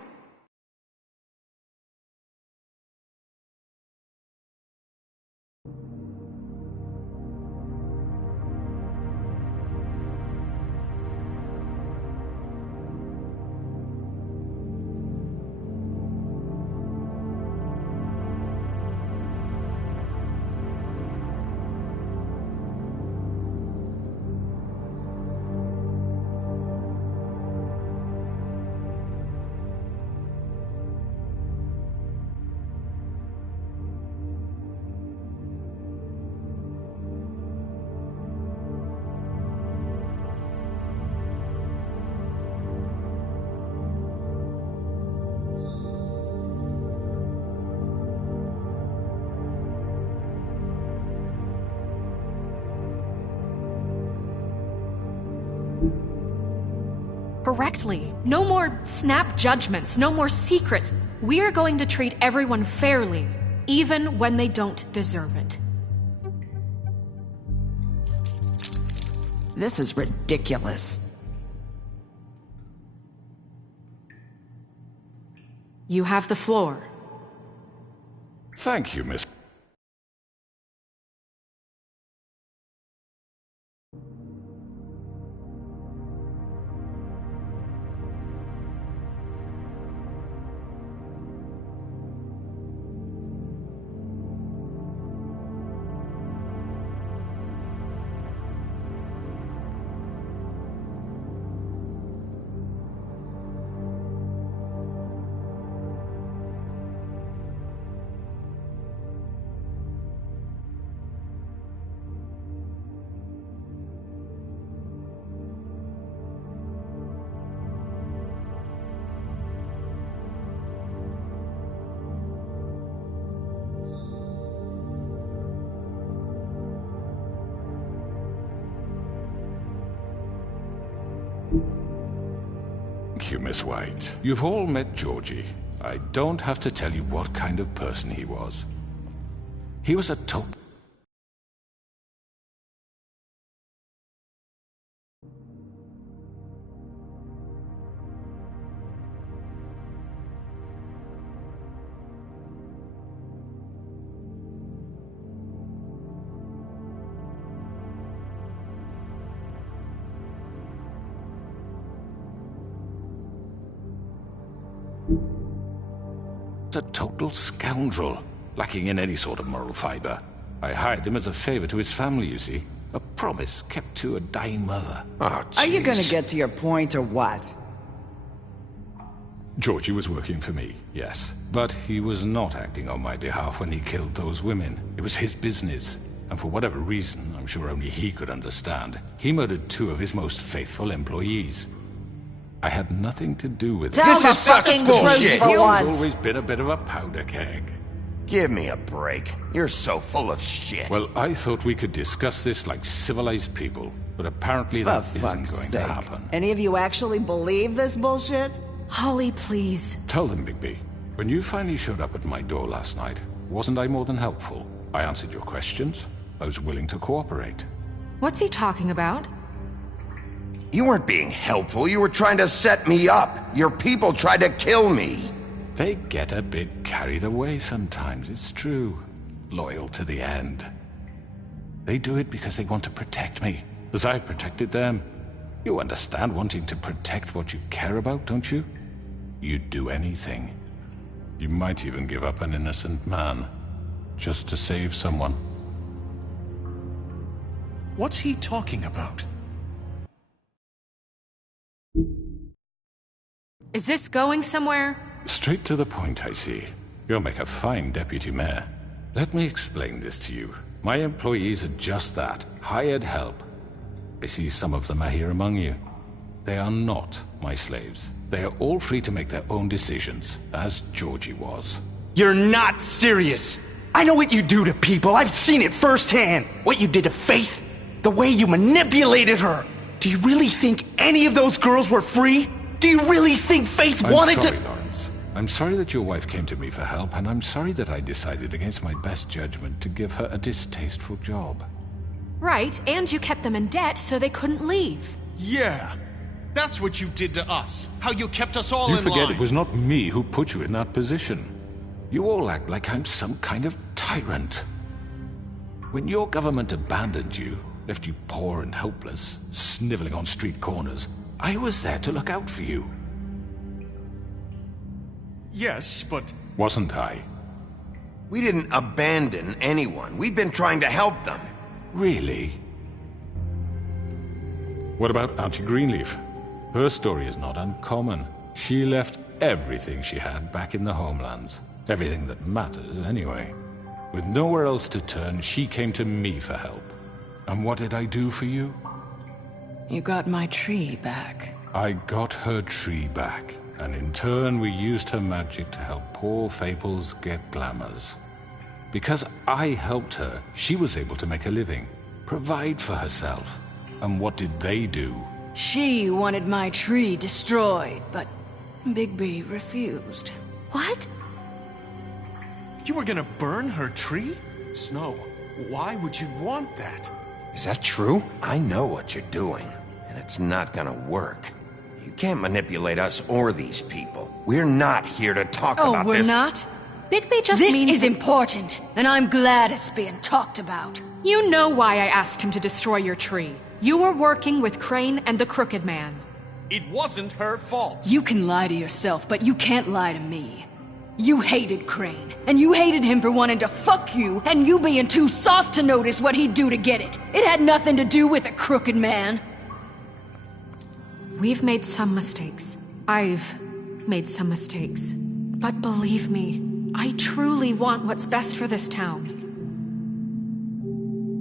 Correctly. No more snap judgments, no more secrets. We are going to treat everyone fairly, even when they don't deserve it. This is ridiculous. You have the floor. Thank you, Miss. Thank you, Miss White. You've all met Georgie. I don't have to tell you what kind of person he was. He was a total... a total scoundrel, lacking in any sort of moral fiber. I hired him as a favor to his family, you see. A promise kept to a dying mother. Oh, Are you gonna get to your point or what? Georgie was working for me, yes. But he was not acting on my behalf when he killed those women. It was his business. And for whatever reason, I'm sure only he could understand, he murdered 2 of his most faithful employees. I had nothing to do with it. This is such bullshit! He's always been a bit of a powder keg. Give me a break. You're so full of shit. Well, I thought we could discuss this like civilized people, but apparently that isn't going to happen. Any of you actually believe this bullshit? Holly, please. Tell them, Bigby. When you finally showed up at my door last night, wasn't I more than helpful? I answered your questions. I was willing to cooperate. What's he talking about? You weren't being helpful. You were trying to set me up. Your people tried to kill me. They get a bit carried away sometimes, it's true. Loyal to the end. They do it because they want to protect me, as I protected them. You understand wanting to protect what you care about, don't you? You'd do anything. You might even give up an innocent man, just to save someone. What's he talking about? Is this going somewhere? Straight to the point, I see. You'll make a fine deputy mayor. Let me explain this to you. My employees are just that, hired help. I see some of them are here among you. They are not my slaves. They are all free to make their own decisions, as Georgie was. You're not serious. I know what you do to people. I've seen it firsthand. What you did to Faith, the way you manipulated her. Do you really think any of those girls were free? Do you really think Faith wanted I'm sorry, to... Lawrence. I'm sorry that your wife came to me for help, and I'm sorry that I decided against my best judgment to give her a distasteful job. Right, and you kept them in debt so they couldn't leave. Yeah. That's what you did to us. How you kept us all You in forget line. it was not me who put you in that position. You all act like I'm some kind of tyrant. When your government abandoned you, left you poor and helpless, sniveling on street corners, I was there to look out for you. Yes, but... Wasn't I? We didn't abandon anyone. We've been trying to help them. Really? What about Auntie Greenleaf? Her story is not uncommon. She left everything she had back in the homelands. Everything that matters, anyway. With nowhere else to turn, she came to me for help. And what did I do for you? You got my tree back. I got her tree back, and in turn we used her magic to help poor Faples get glamours. Because I helped her, she was able to make a living, provide for herself. And what did they do? She wanted my tree destroyed, but Bigby refused. What? You were gonna burn her tree? Snow, why would you want that? Is that true? I know what you're doing, and it's not gonna work. You can't manipulate us or these people. We're not here to talk about this. Oh, we're not? Bigby just This means is important, and I'm glad it's being talked about. You know why I asked him to destroy your tree. You were working with Crane and the Crooked Man. It wasn't her fault. You can lie to yourself, but you can't lie to me. You hated Crane, and you hated him for wanting to fuck you, and you being too soft to notice what he'd do to get it. It had nothing to do with the Crooked Man. We've made some mistakes. I've made some mistakes. But believe me, I truly want what's best for this town.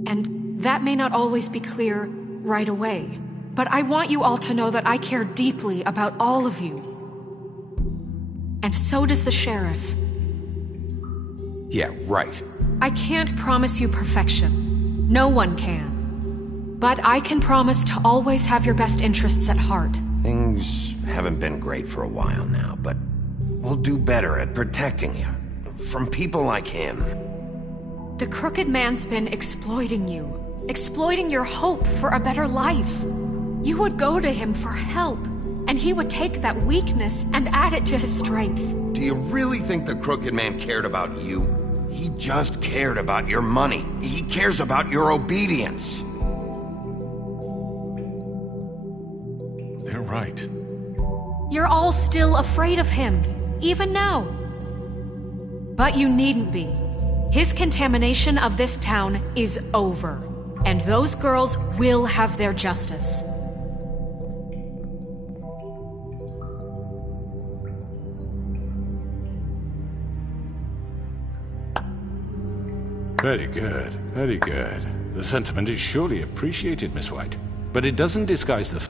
And that may not always be clear right away, but I want you all to know that I care deeply about all of you. And so does the sheriff. Yeah, right. I can't promise you perfection. No one can. But I can promise to always have your best interests at heart. Things haven't been great for a while now, but we'll do better at protecting you. From people like him. The Crooked Man's been exploiting you. Exploiting your hope for a better life. You would go to him for help, and he would take that weakness and add it to his strength. Do you really think the Crooked Man cared about you? He just cared about your money. He cares about your obedience. They're right. You're all still afraid of him, even now. But you needn't be. His contamination of this town is over, and those girls will have their justice. Very good, very good. The sentiment is surely appreciated, Miss White. But it doesn't disguise the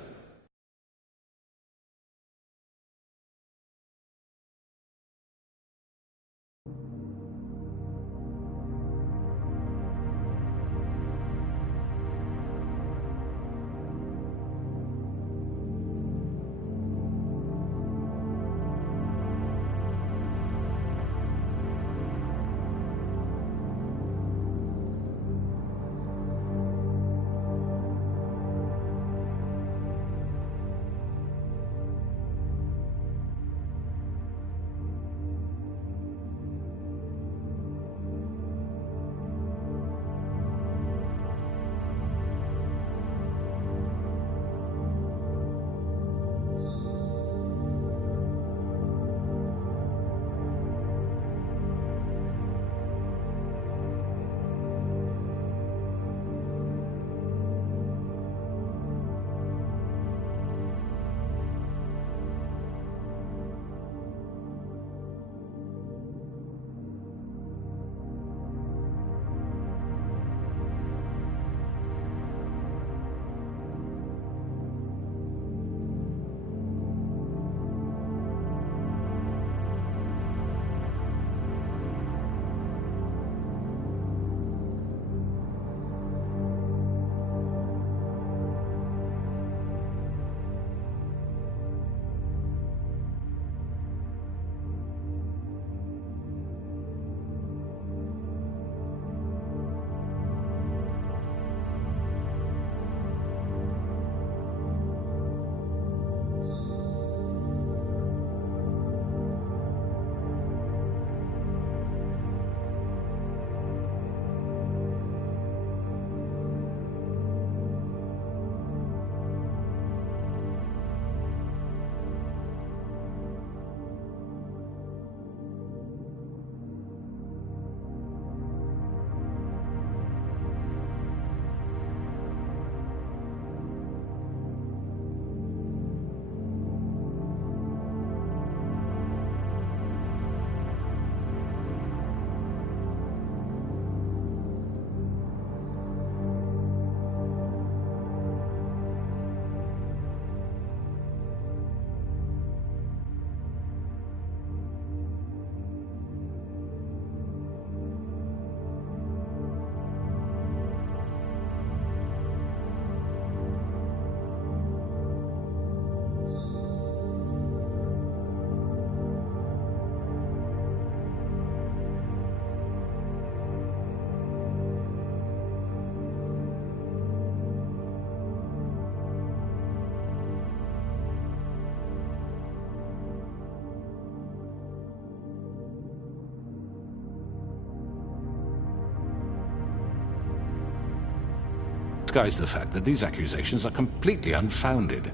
disguise the fact that these accusations are completely unfounded.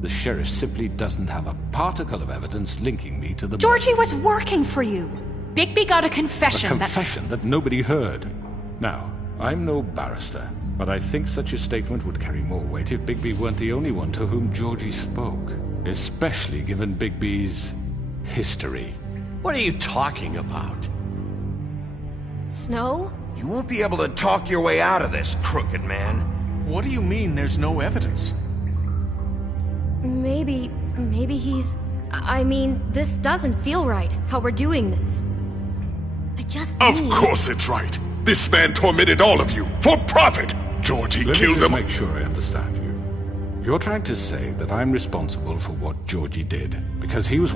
The sheriff simply doesn't have a particle of evidence linking me to the Georgie murders. was working for you. Bigby got a confession. A confession that nobody heard. Now, I'm no barrister, but I think such a statement would carry more weight if Bigby weren't the only one to whom Georgie spoke. Especially given Bigby's history. What are you talking about? Snow? You won't be able to talk your way out of this, crooked man. What do you mean there's no evidence? Maybe he's... I mean, this doesn't feel right, how we're doing this. I just Of need... course it's right. This man tormented all of you, for profit. Georgie Let me killed just them. make sure I understand you. You're trying to say that I'm responsible for what Georgie did, because he was...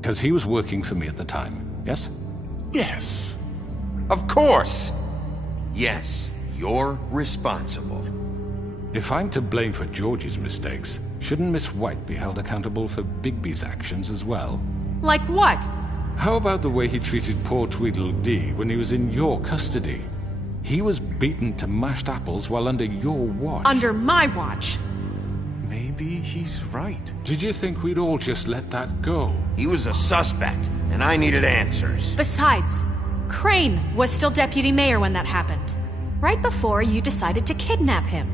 Because he was working for me at the time, yes? Yes. Of course! Yes, you're responsible. If I'm to blame for Georgie's mistakes, shouldn't Miss White be held accountable for Bigby's actions as well? Like what? How about the way he treated poor Tweedledee when he was in your custody? He was beaten to mashed apples while under your watch. Under my watch. Maybe he's right. Did you think we'd all just let that go? He was a suspect, and I needed answers. Besides, Crane was still deputy mayor when that happened. Right before you decided to kidnap him.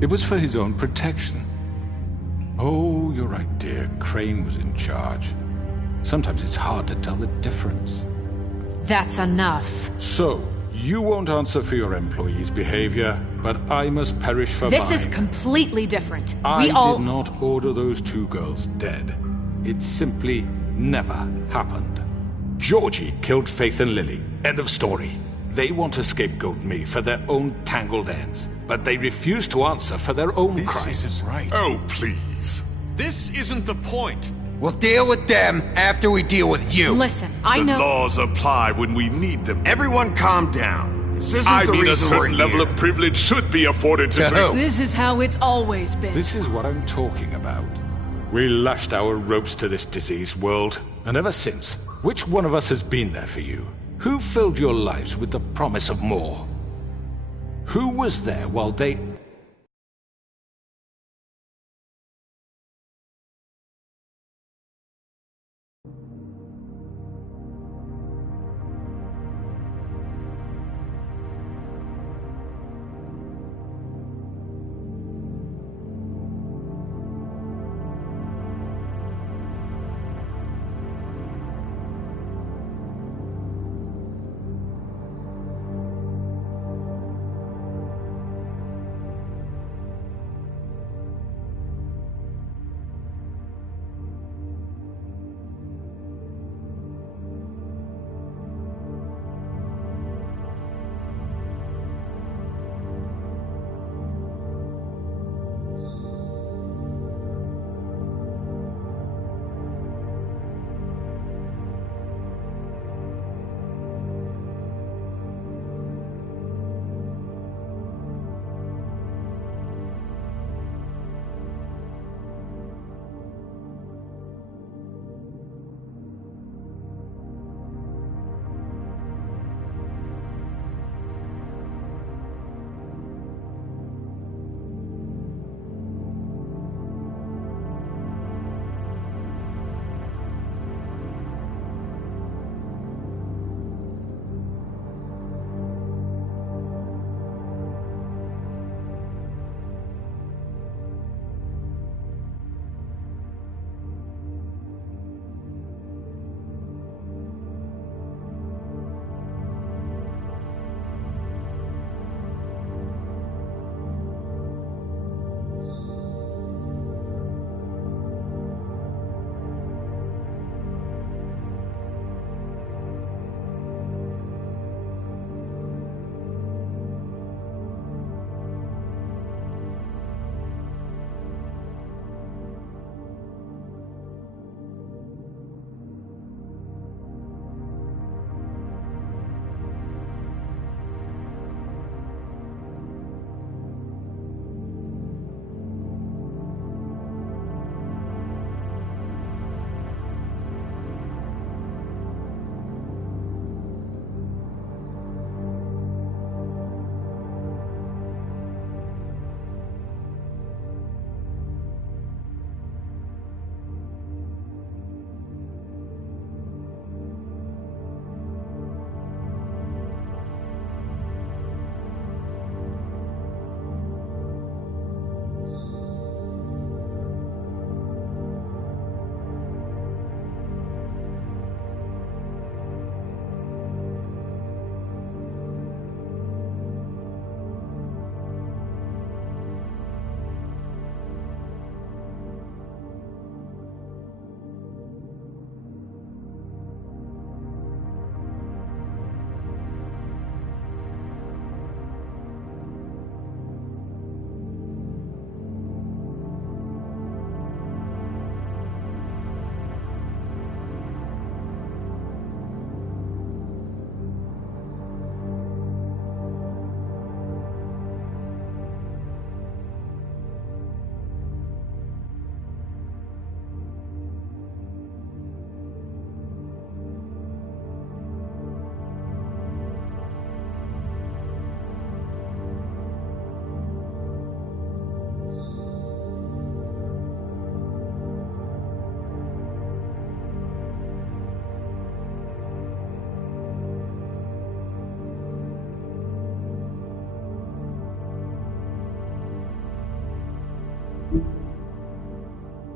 It was for his own protection. Oh, you're right, dear. Crane was in charge. Sometimes it's hard to tell the difference. That's enough. So, you won't answer for your employees' behavior, but I must perish for This mine. is completely different. I We all... did not order those two girls dead. It simply never happened. Georgie killed Faith and Lily. End of story. They want to scapegoat me for their own tangled ends, but they refuse to answer for their own crimes. This isn't right. Oh, please. This isn't the point. We'll deal with them after we deal with you. Listen, I The know... laws apply when we need them. Everyone calm down. This isn't I the mean, a reason we're certain level here. of privilege should be afforded to me. This is how it's always been. This is what I'm talking about. We lashed our ropes to this diseased world, and ever since, which one of us has been there for you? Who filled your lives with the promise of more? Who was there while they...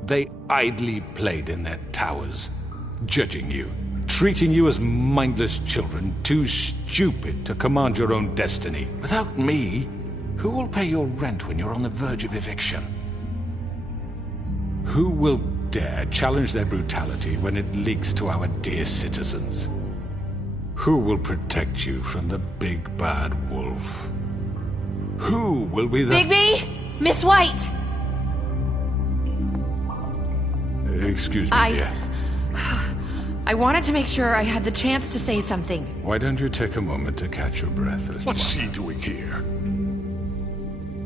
They idly played in their towers, judging you, treating you as mindless children, too stupid to command your own destiny. Without me, who will pay your rent when you're on the verge of eviction? Who will dare challenge their brutality when it leaks to our dear citizens? Who will protect you from the big bad wolf? Who will be the— Bigby! Miss White! Excuse me, dear. I wanted to make sure I had the chance to say something. Why don't you take a moment to catch your breath? What's she doing here?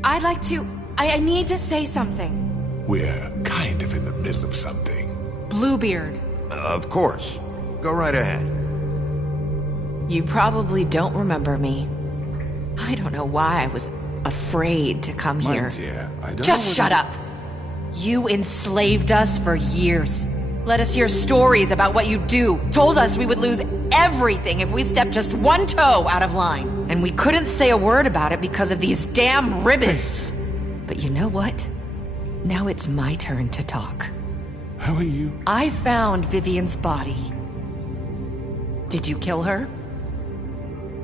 I'd like to... I need to say something. We're kind of in the middle of something. Bluebeard. Of course. Go right ahead. You probably don't remember me. I don't know why I was afraid to come My here. dear, I don't Just know shut up. You enslaved us for years. Let us hear stories about what you do. Told us we would lose everything if we stepped just one toe out of line. And we couldn't say a word about it because of these damn ribbons. But you know what? Now it's my turn to talk. How are you? I found Vivian's body. Did you kill her?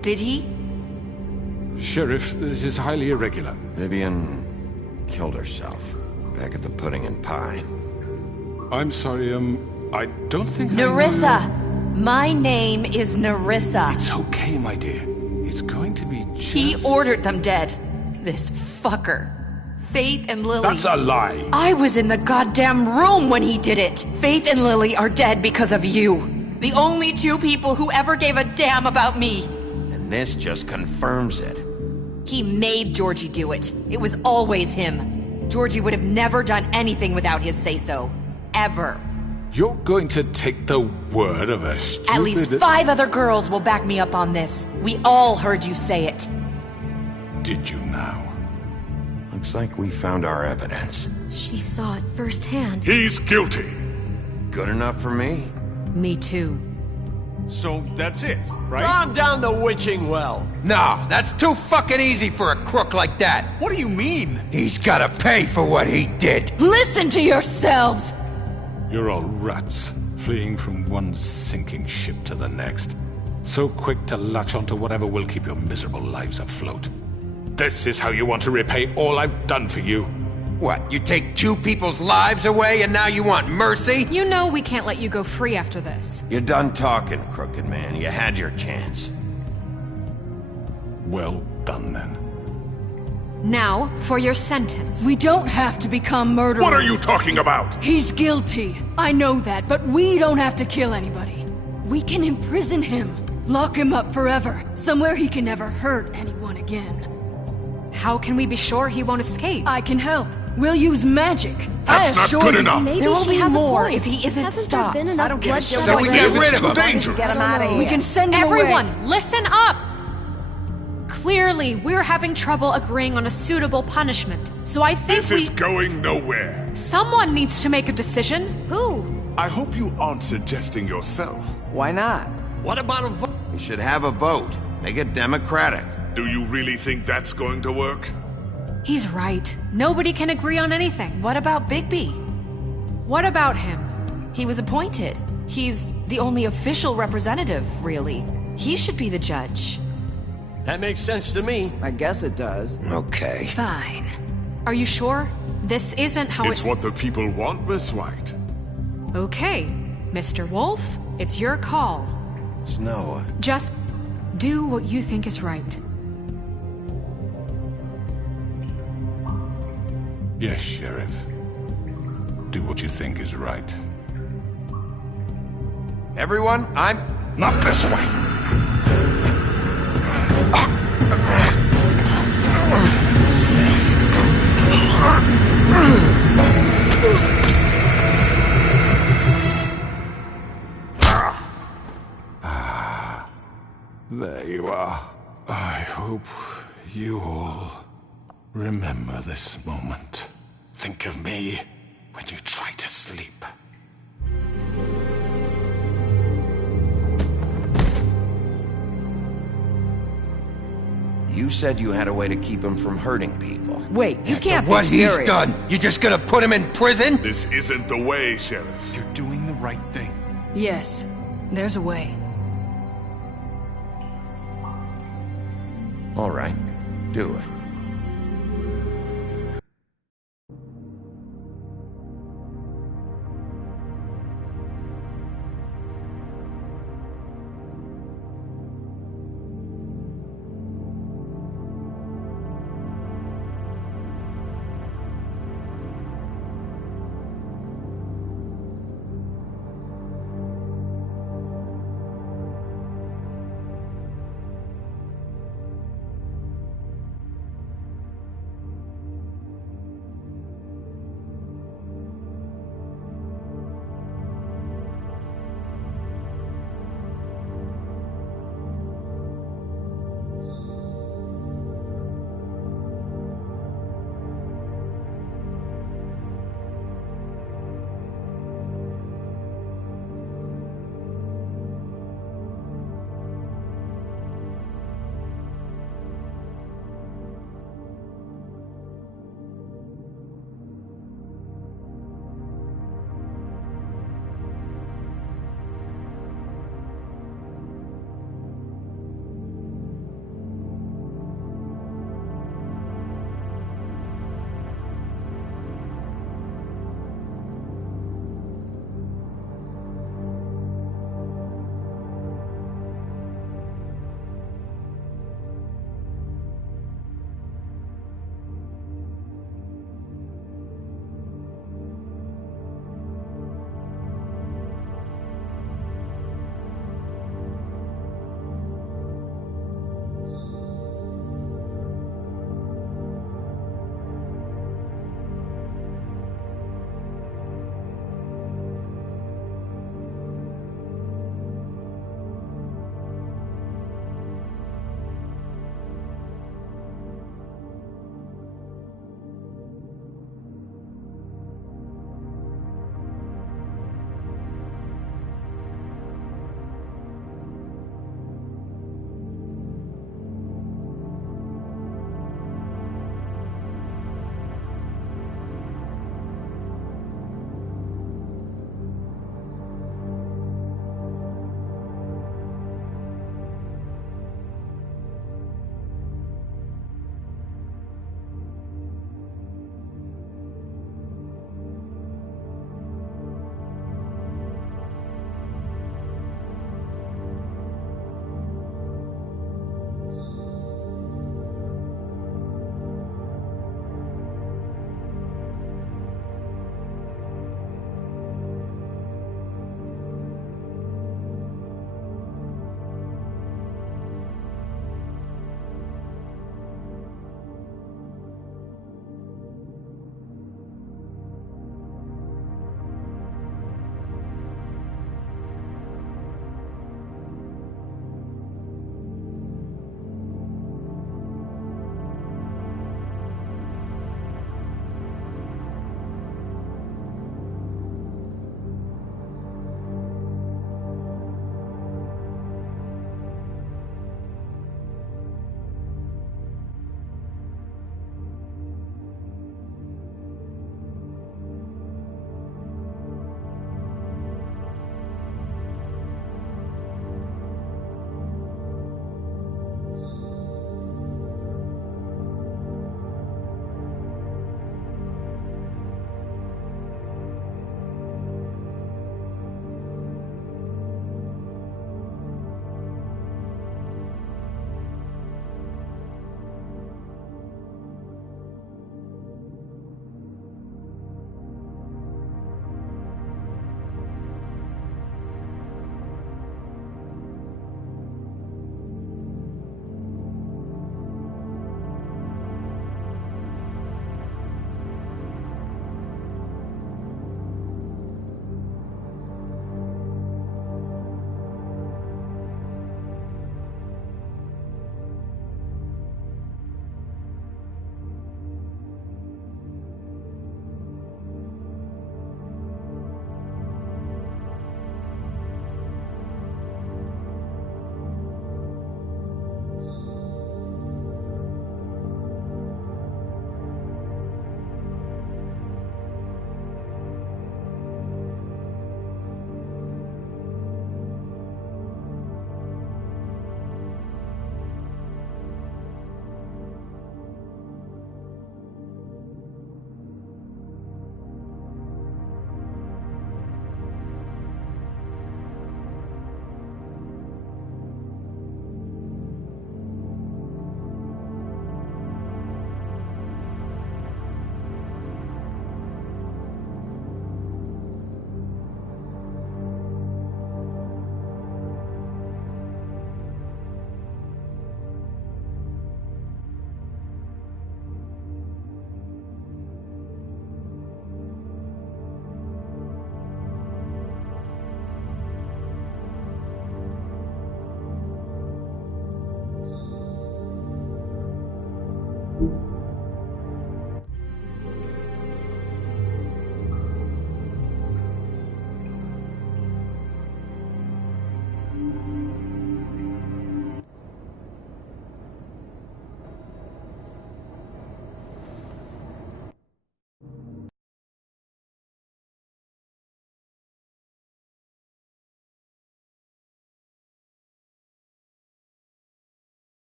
Did he? Sheriff, this is highly irregular. Vivian killed herself back at the Pudding and Pie. I'm sorry, I don't think Nerissa! My name is Nerissa. It's okay, my dear. It's going to be just... He ordered them dead. This fucker. Faith and Lily... That's a lie! I was in the goddamn room when he did it! Faith and Lily are dead because of you. The only two people who ever gave a damn about me. And this just confirms it. He made Georgie do it. It was always him. Georgie would have never done anything without his say-so. Ever. You're going to take the word of a stupid... At least 5 other girls will back me up on this. We all heard you say it. Did you now? Looks like we found our evidence. She saw it firsthand. He's guilty. Good enough for me? Me too. So that's it, right? Calm down the witching well. No, that's too fucking easy for a crook like that. What do you mean? He's gotta pay for what he did. Listen to yourselves! You're all rats, fleeing from one sinking ship to the next. So quick to latch onto whatever will keep your miserable lives afloat. This is how you want to repay all I've done for you. What, you take 2 people's lives away and now you want mercy? You know we can't let you go free after this. You're done talking, crooked man. You had your chance. Well done, then. Now, for your sentence. We don't have to become murderers. What are you talking about? He's guilty. I know that, but we don't have to kill anybody. We can imprison him. Lock him up forever. Somewhere he can never hurt anyone again. How can we be sure he won't escape? I can help. We'll use magic. That's not good enough. There will be more if he isn't Hasn't stopped. there been enough bloodshed? So we get rid of him. Dangerous. Get him out of here. We can send him Everyone, away. listen up! Clearly, we're having trouble agreeing on a suitable punishment. So I think This is going nowhere. someone needs to make a decision. Who? I hope you aren't suggesting yourself. Why not? What about a vote? We should have a vote. Make it democratic. Do you really think that's going to work? He's right. Nobody can agree on anything. What about Bigby? What about him? He was appointed. He's the only official representative, really. He should be the judge. That makes sense to me. I guess it does. Okay. Fine. Are you sure? This isn't how It's what the people want, Miss White. Okay, Mr. Wolf, it's your call. Snow. Just do what you think is right. Yes, Sheriff. Do what you think is right. Everyone, I'm... Not this way. There you are. I hope you all remember this moment. Think of me when you try to sleep. You said you had a way to keep him from hurting people. Wait, you can't What be he's serious. done, you just gonna put him in prison? This isn't the way, Sheriff. You're doing the right thing. Yes, there's a way. All right, do it.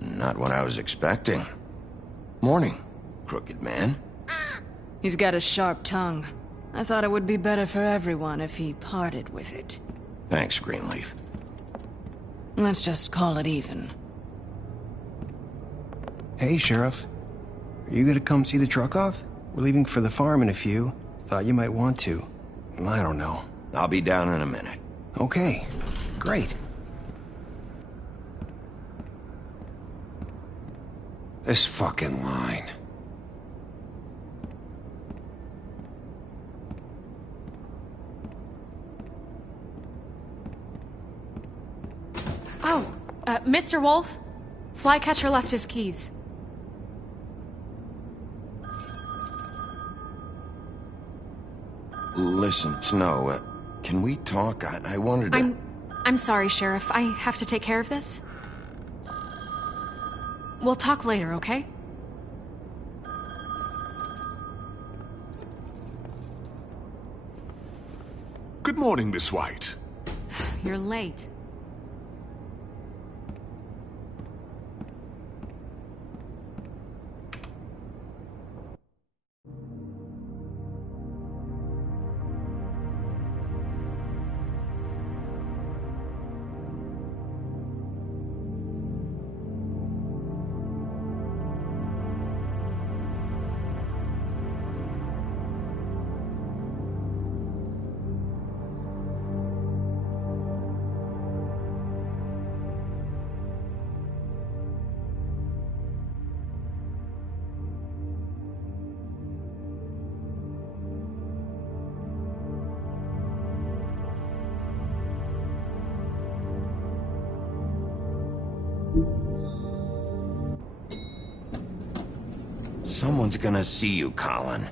Not what I was expecting. Morning, crooked man. He's got a sharp tongue. I thought it would be better for everyone if he parted with it. Thanks, Greenleaf. Let's just call it even. Hey, Sheriff. Are you gonna come see the truck off? We're leaving for the farm in a few. Thought you might want to. I don't know. I'll be down in a minute. Okay, great. This fucking line. Oh, Mr. Wolf? Flycatcher left his keys. Listen, Snow, can we talk? I wanted to... I'm sorry, Sheriff. I have to take care of this. We'll talk later, okay? Good morning, Miss White. You're late. Someone's gonna see you, Colin.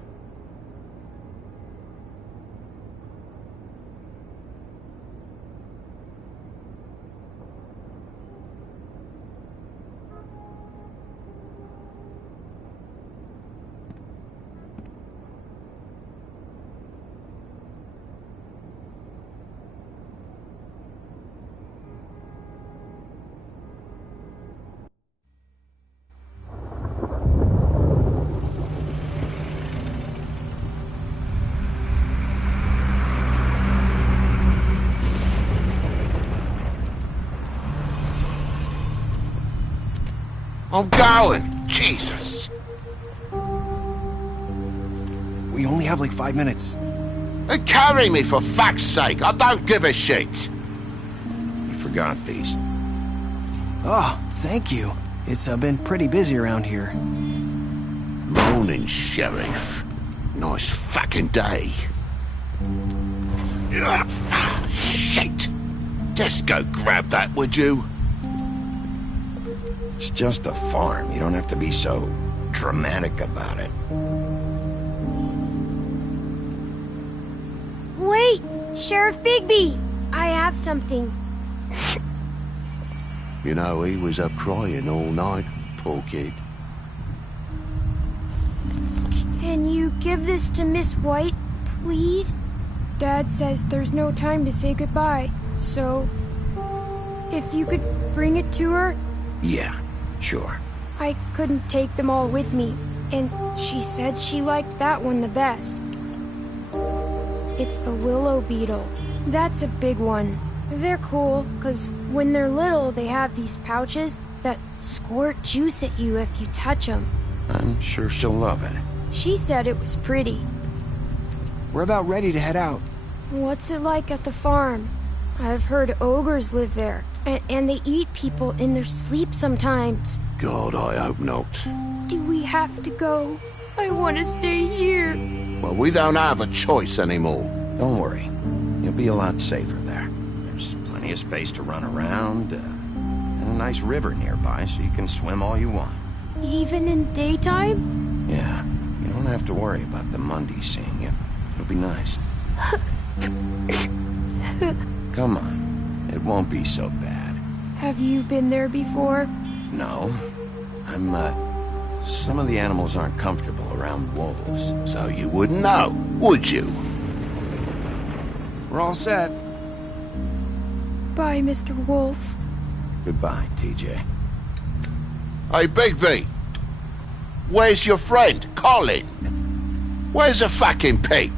I'm going! Jesus! We only have like 5 minutes. Carry me, for fuck's sake! I don't give a shit! You forgot these. Oh, thank you. It's been pretty busy around here. Morning, Sheriff. Nice fucking day. Shit! Just go grab that, would you? It's just a farm. You don't have to be so dramatic about it. Wait! Sheriff Bigby! I have something. You know, he was up crying all night, poor kid. Can you give this to Miss White, please? Dad says there's no time to say goodbye, so... if you could bring it to her? Yeah, sure. I couldn't take them all with me, and she said she liked that one the best. It's a willow beetle. That's a big one. They're cool, 'cause when they're little, they have these pouches that squirt juice at you if you touch them. I'm sure she'll love it. She said it was pretty. We're about ready to head out. What's it like at the farm? I've heard ogres live there, and they eat people in their sleep sometimes. God, I hope not. Do we have to go? I want to stay here. Well, we don't have a choice anymore. Don't worry. You'll be a lot safer there. There's plenty of space to run around, and a nice river nearby so you can swim all you want. Even in daytime? Yeah, you don't have to worry about the Mundies seeing you. It'll be nice. Come on. It won't be so bad. Have you been there before? No. Some of the animals aren't comfortable around wolves. So you wouldn't know, would you? We're all set. Bye, Mr. Wolf. Goodbye, TJ. Hey, Bigby. Where's your friend, Colin? Where's the fucking pig?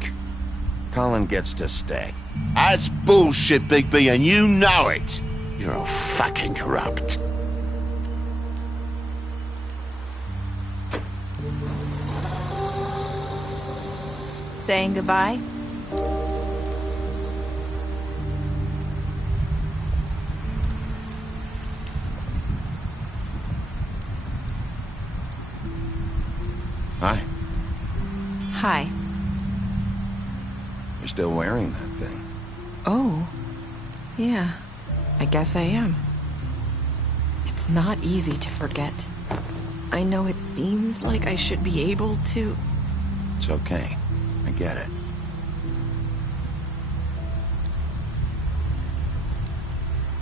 Colin gets to stay. That's bullshit, Bigby, and you know it. You're all fucking corrupt. Saying goodbye? Hi. Hi. You're still wearing that thing. Oh. Yeah. I guess I am. It's not easy to forget. I know it seems like I should be able to... It's okay. I get it.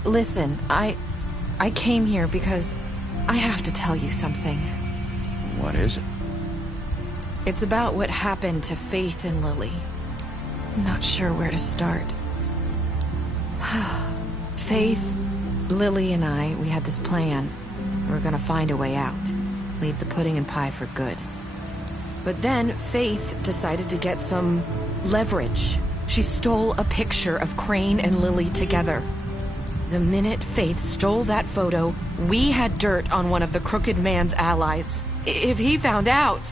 Listen, I came here because I have to tell you something. What is it? It's about what happened to Faith and Lily. I'm not sure where to start. Faith, Lily, and I, we had this plan. We were gonna find a way out. Leave the pudding and pie for good. But then Faith decided to get some leverage. She stole a picture of Crane and Lily together. The minute Faith stole that photo, we had dirt on one of the Crooked Man's allies. If he found out,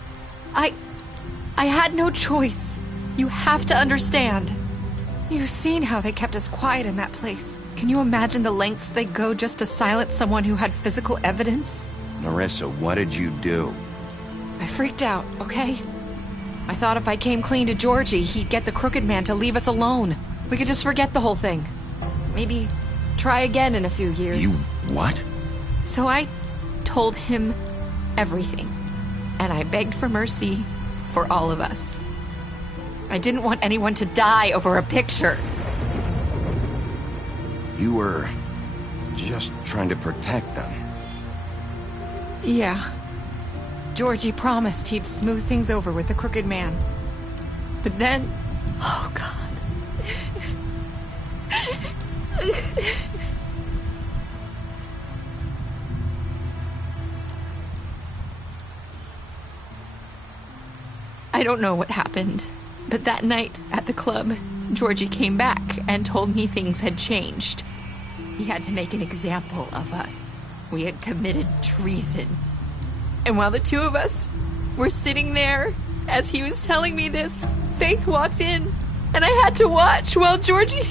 I had no choice. You have to understand. You've seen how they kept us quiet in that place. Can you imagine the lengths they go just to silence someone who had physical evidence? Nerissa, what did you do? I freaked out, okay? I thought if I came clean to Georgie, he'd get the Crooked Man to leave us alone. We could just forget the whole thing. Maybe try again in a few years. You what? So I told him everything. And I begged for mercy for all of us. I didn't want anyone to die over a picture. You were just trying to protect them. Yeah. Georgie promised he'd smooth things over with the Crooked Man. But then... Oh, God. I don't know what happened, but that night at the club, Georgie came back and told me things had changed. He had to make an example of us. We had committed treason. And while the two of us were sitting there, as he was telling me this, Faith walked in, and I had to watch while Georgie...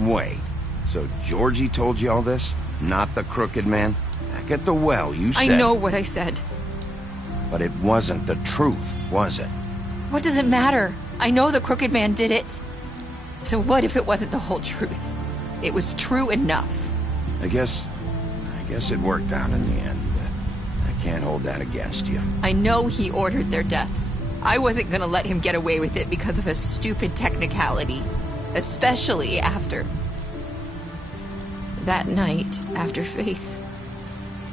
Wait, so Georgie told you all this? Not the Crooked Man? Back at the well, you said... I know what I said. But it wasn't the truth, was it? What does it matter? I know the Crooked Man did it. So what if it wasn't the whole truth? It was true enough. I guess it worked out in the end. I can't hold that against you. I know he ordered their deaths. I wasn't gonna let him get away with it because of a stupid technicality. Especially after... that night, after Faith.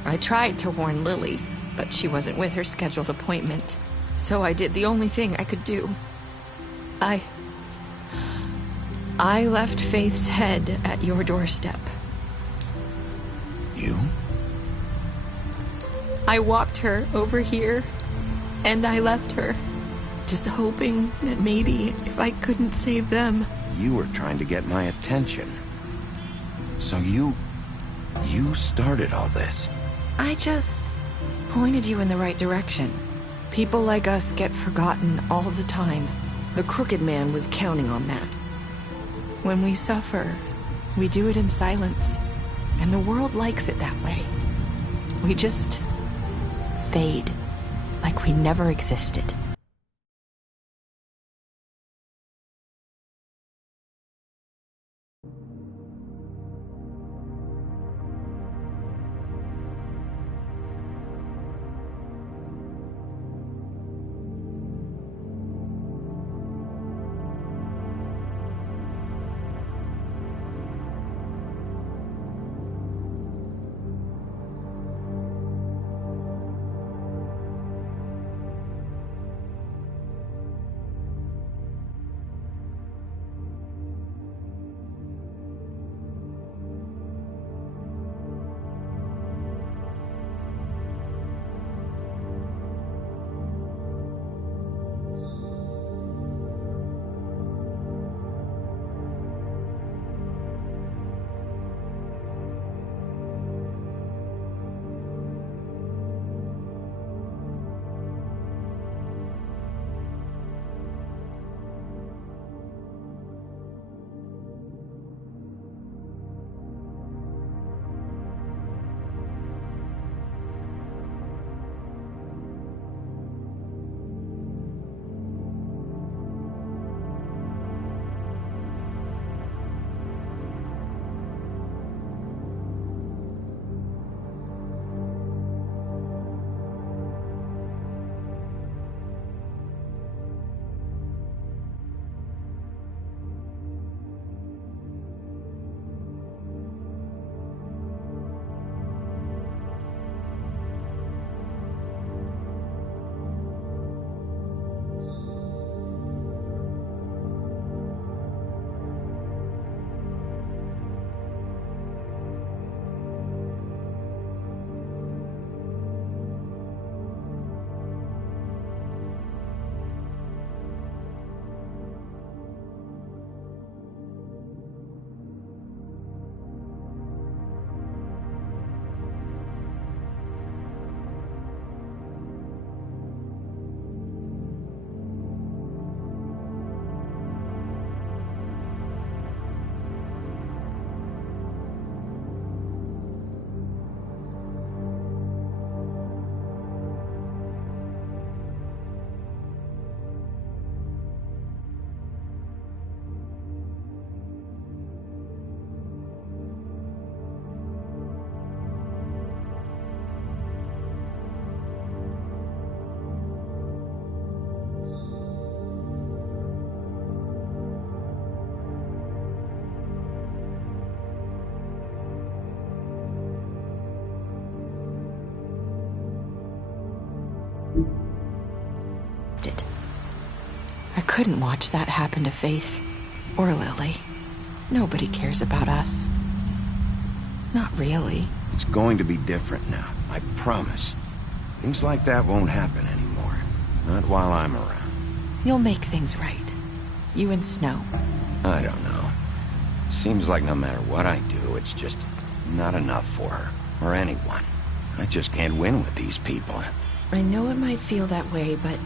I tried to warn Lily, but she wasn't with her scheduled appointment. So I did the only thing I could do. I left Faith's head at your doorstep. You? I walked her over here, and I left her, just hoping that maybe if I couldn't save them... You were trying to get my attention. So you started all this. I just pointed you in the right direction. People like us get forgotten all the time. The Crooked Man was counting on that. When we suffer, we do it in silence, and the world likes it that way. We just fade, like we never existed. I couldn't watch that happen to Faith. Or Lily. Nobody cares about us. Not really. It's going to be different now, I promise. Things like that won't happen anymore. Not while I'm around. You'll make things right. You and Snow. I don't know. It seems like no matter what I do, it's just not enough for her. Or anyone. I just can't win with these people. I know it might feel that way, but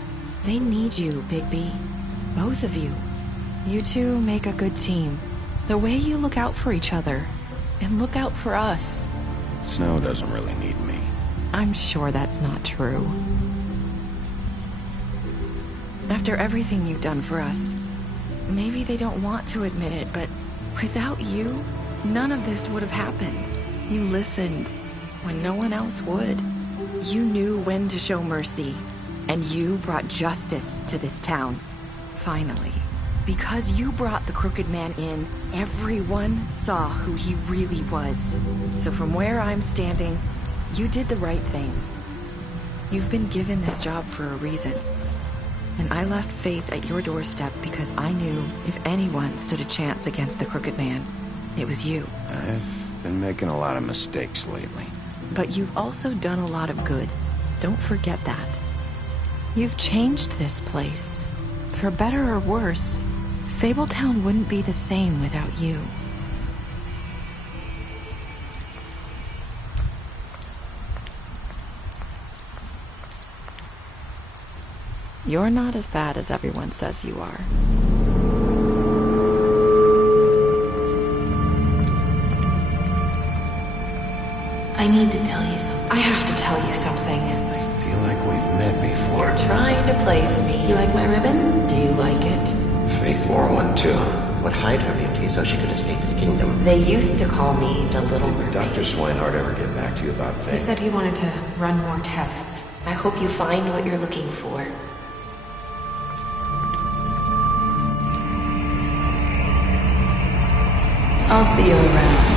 they need you, Bigby. Both of you. You two make a good team. The way you look out for each other, and look out for us. Snow doesn't really need me. I'm sure that's not true. After everything you've done for us, maybe they don't want to admit it, but without you, none of this would have happened. You listened when no one else would. You knew when to show mercy, and you brought justice to this town. Finally. Because you brought the Crooked Man in, everyone saw who he really was. So from where I'm standing, you did the right thing. You've been given this job for a reason. And I left Faith at your doorstep because I knew if anyone stood a chance against the Crooked Man, it was you. I've been making a lot of mistakes lately. But you've also done a lot of good. Don't forget that. You've changed this place. For better or worse, Fabletown wouldn't be the same without you. You're not as bad as everyone says you are. I need to tell you something. I have to tell you something. I feel like we've met before. You're trying to place me. You like my ribbon? Do you like it? Faith wore one too. Would hide her beauty so she could escape his kingdom. They used to call me the Little Did Mermaid. Dr. Swinehart ever get back to you about Faith? He said he wanted to run more tests. I hope you find what you're looking for. I'll see you around.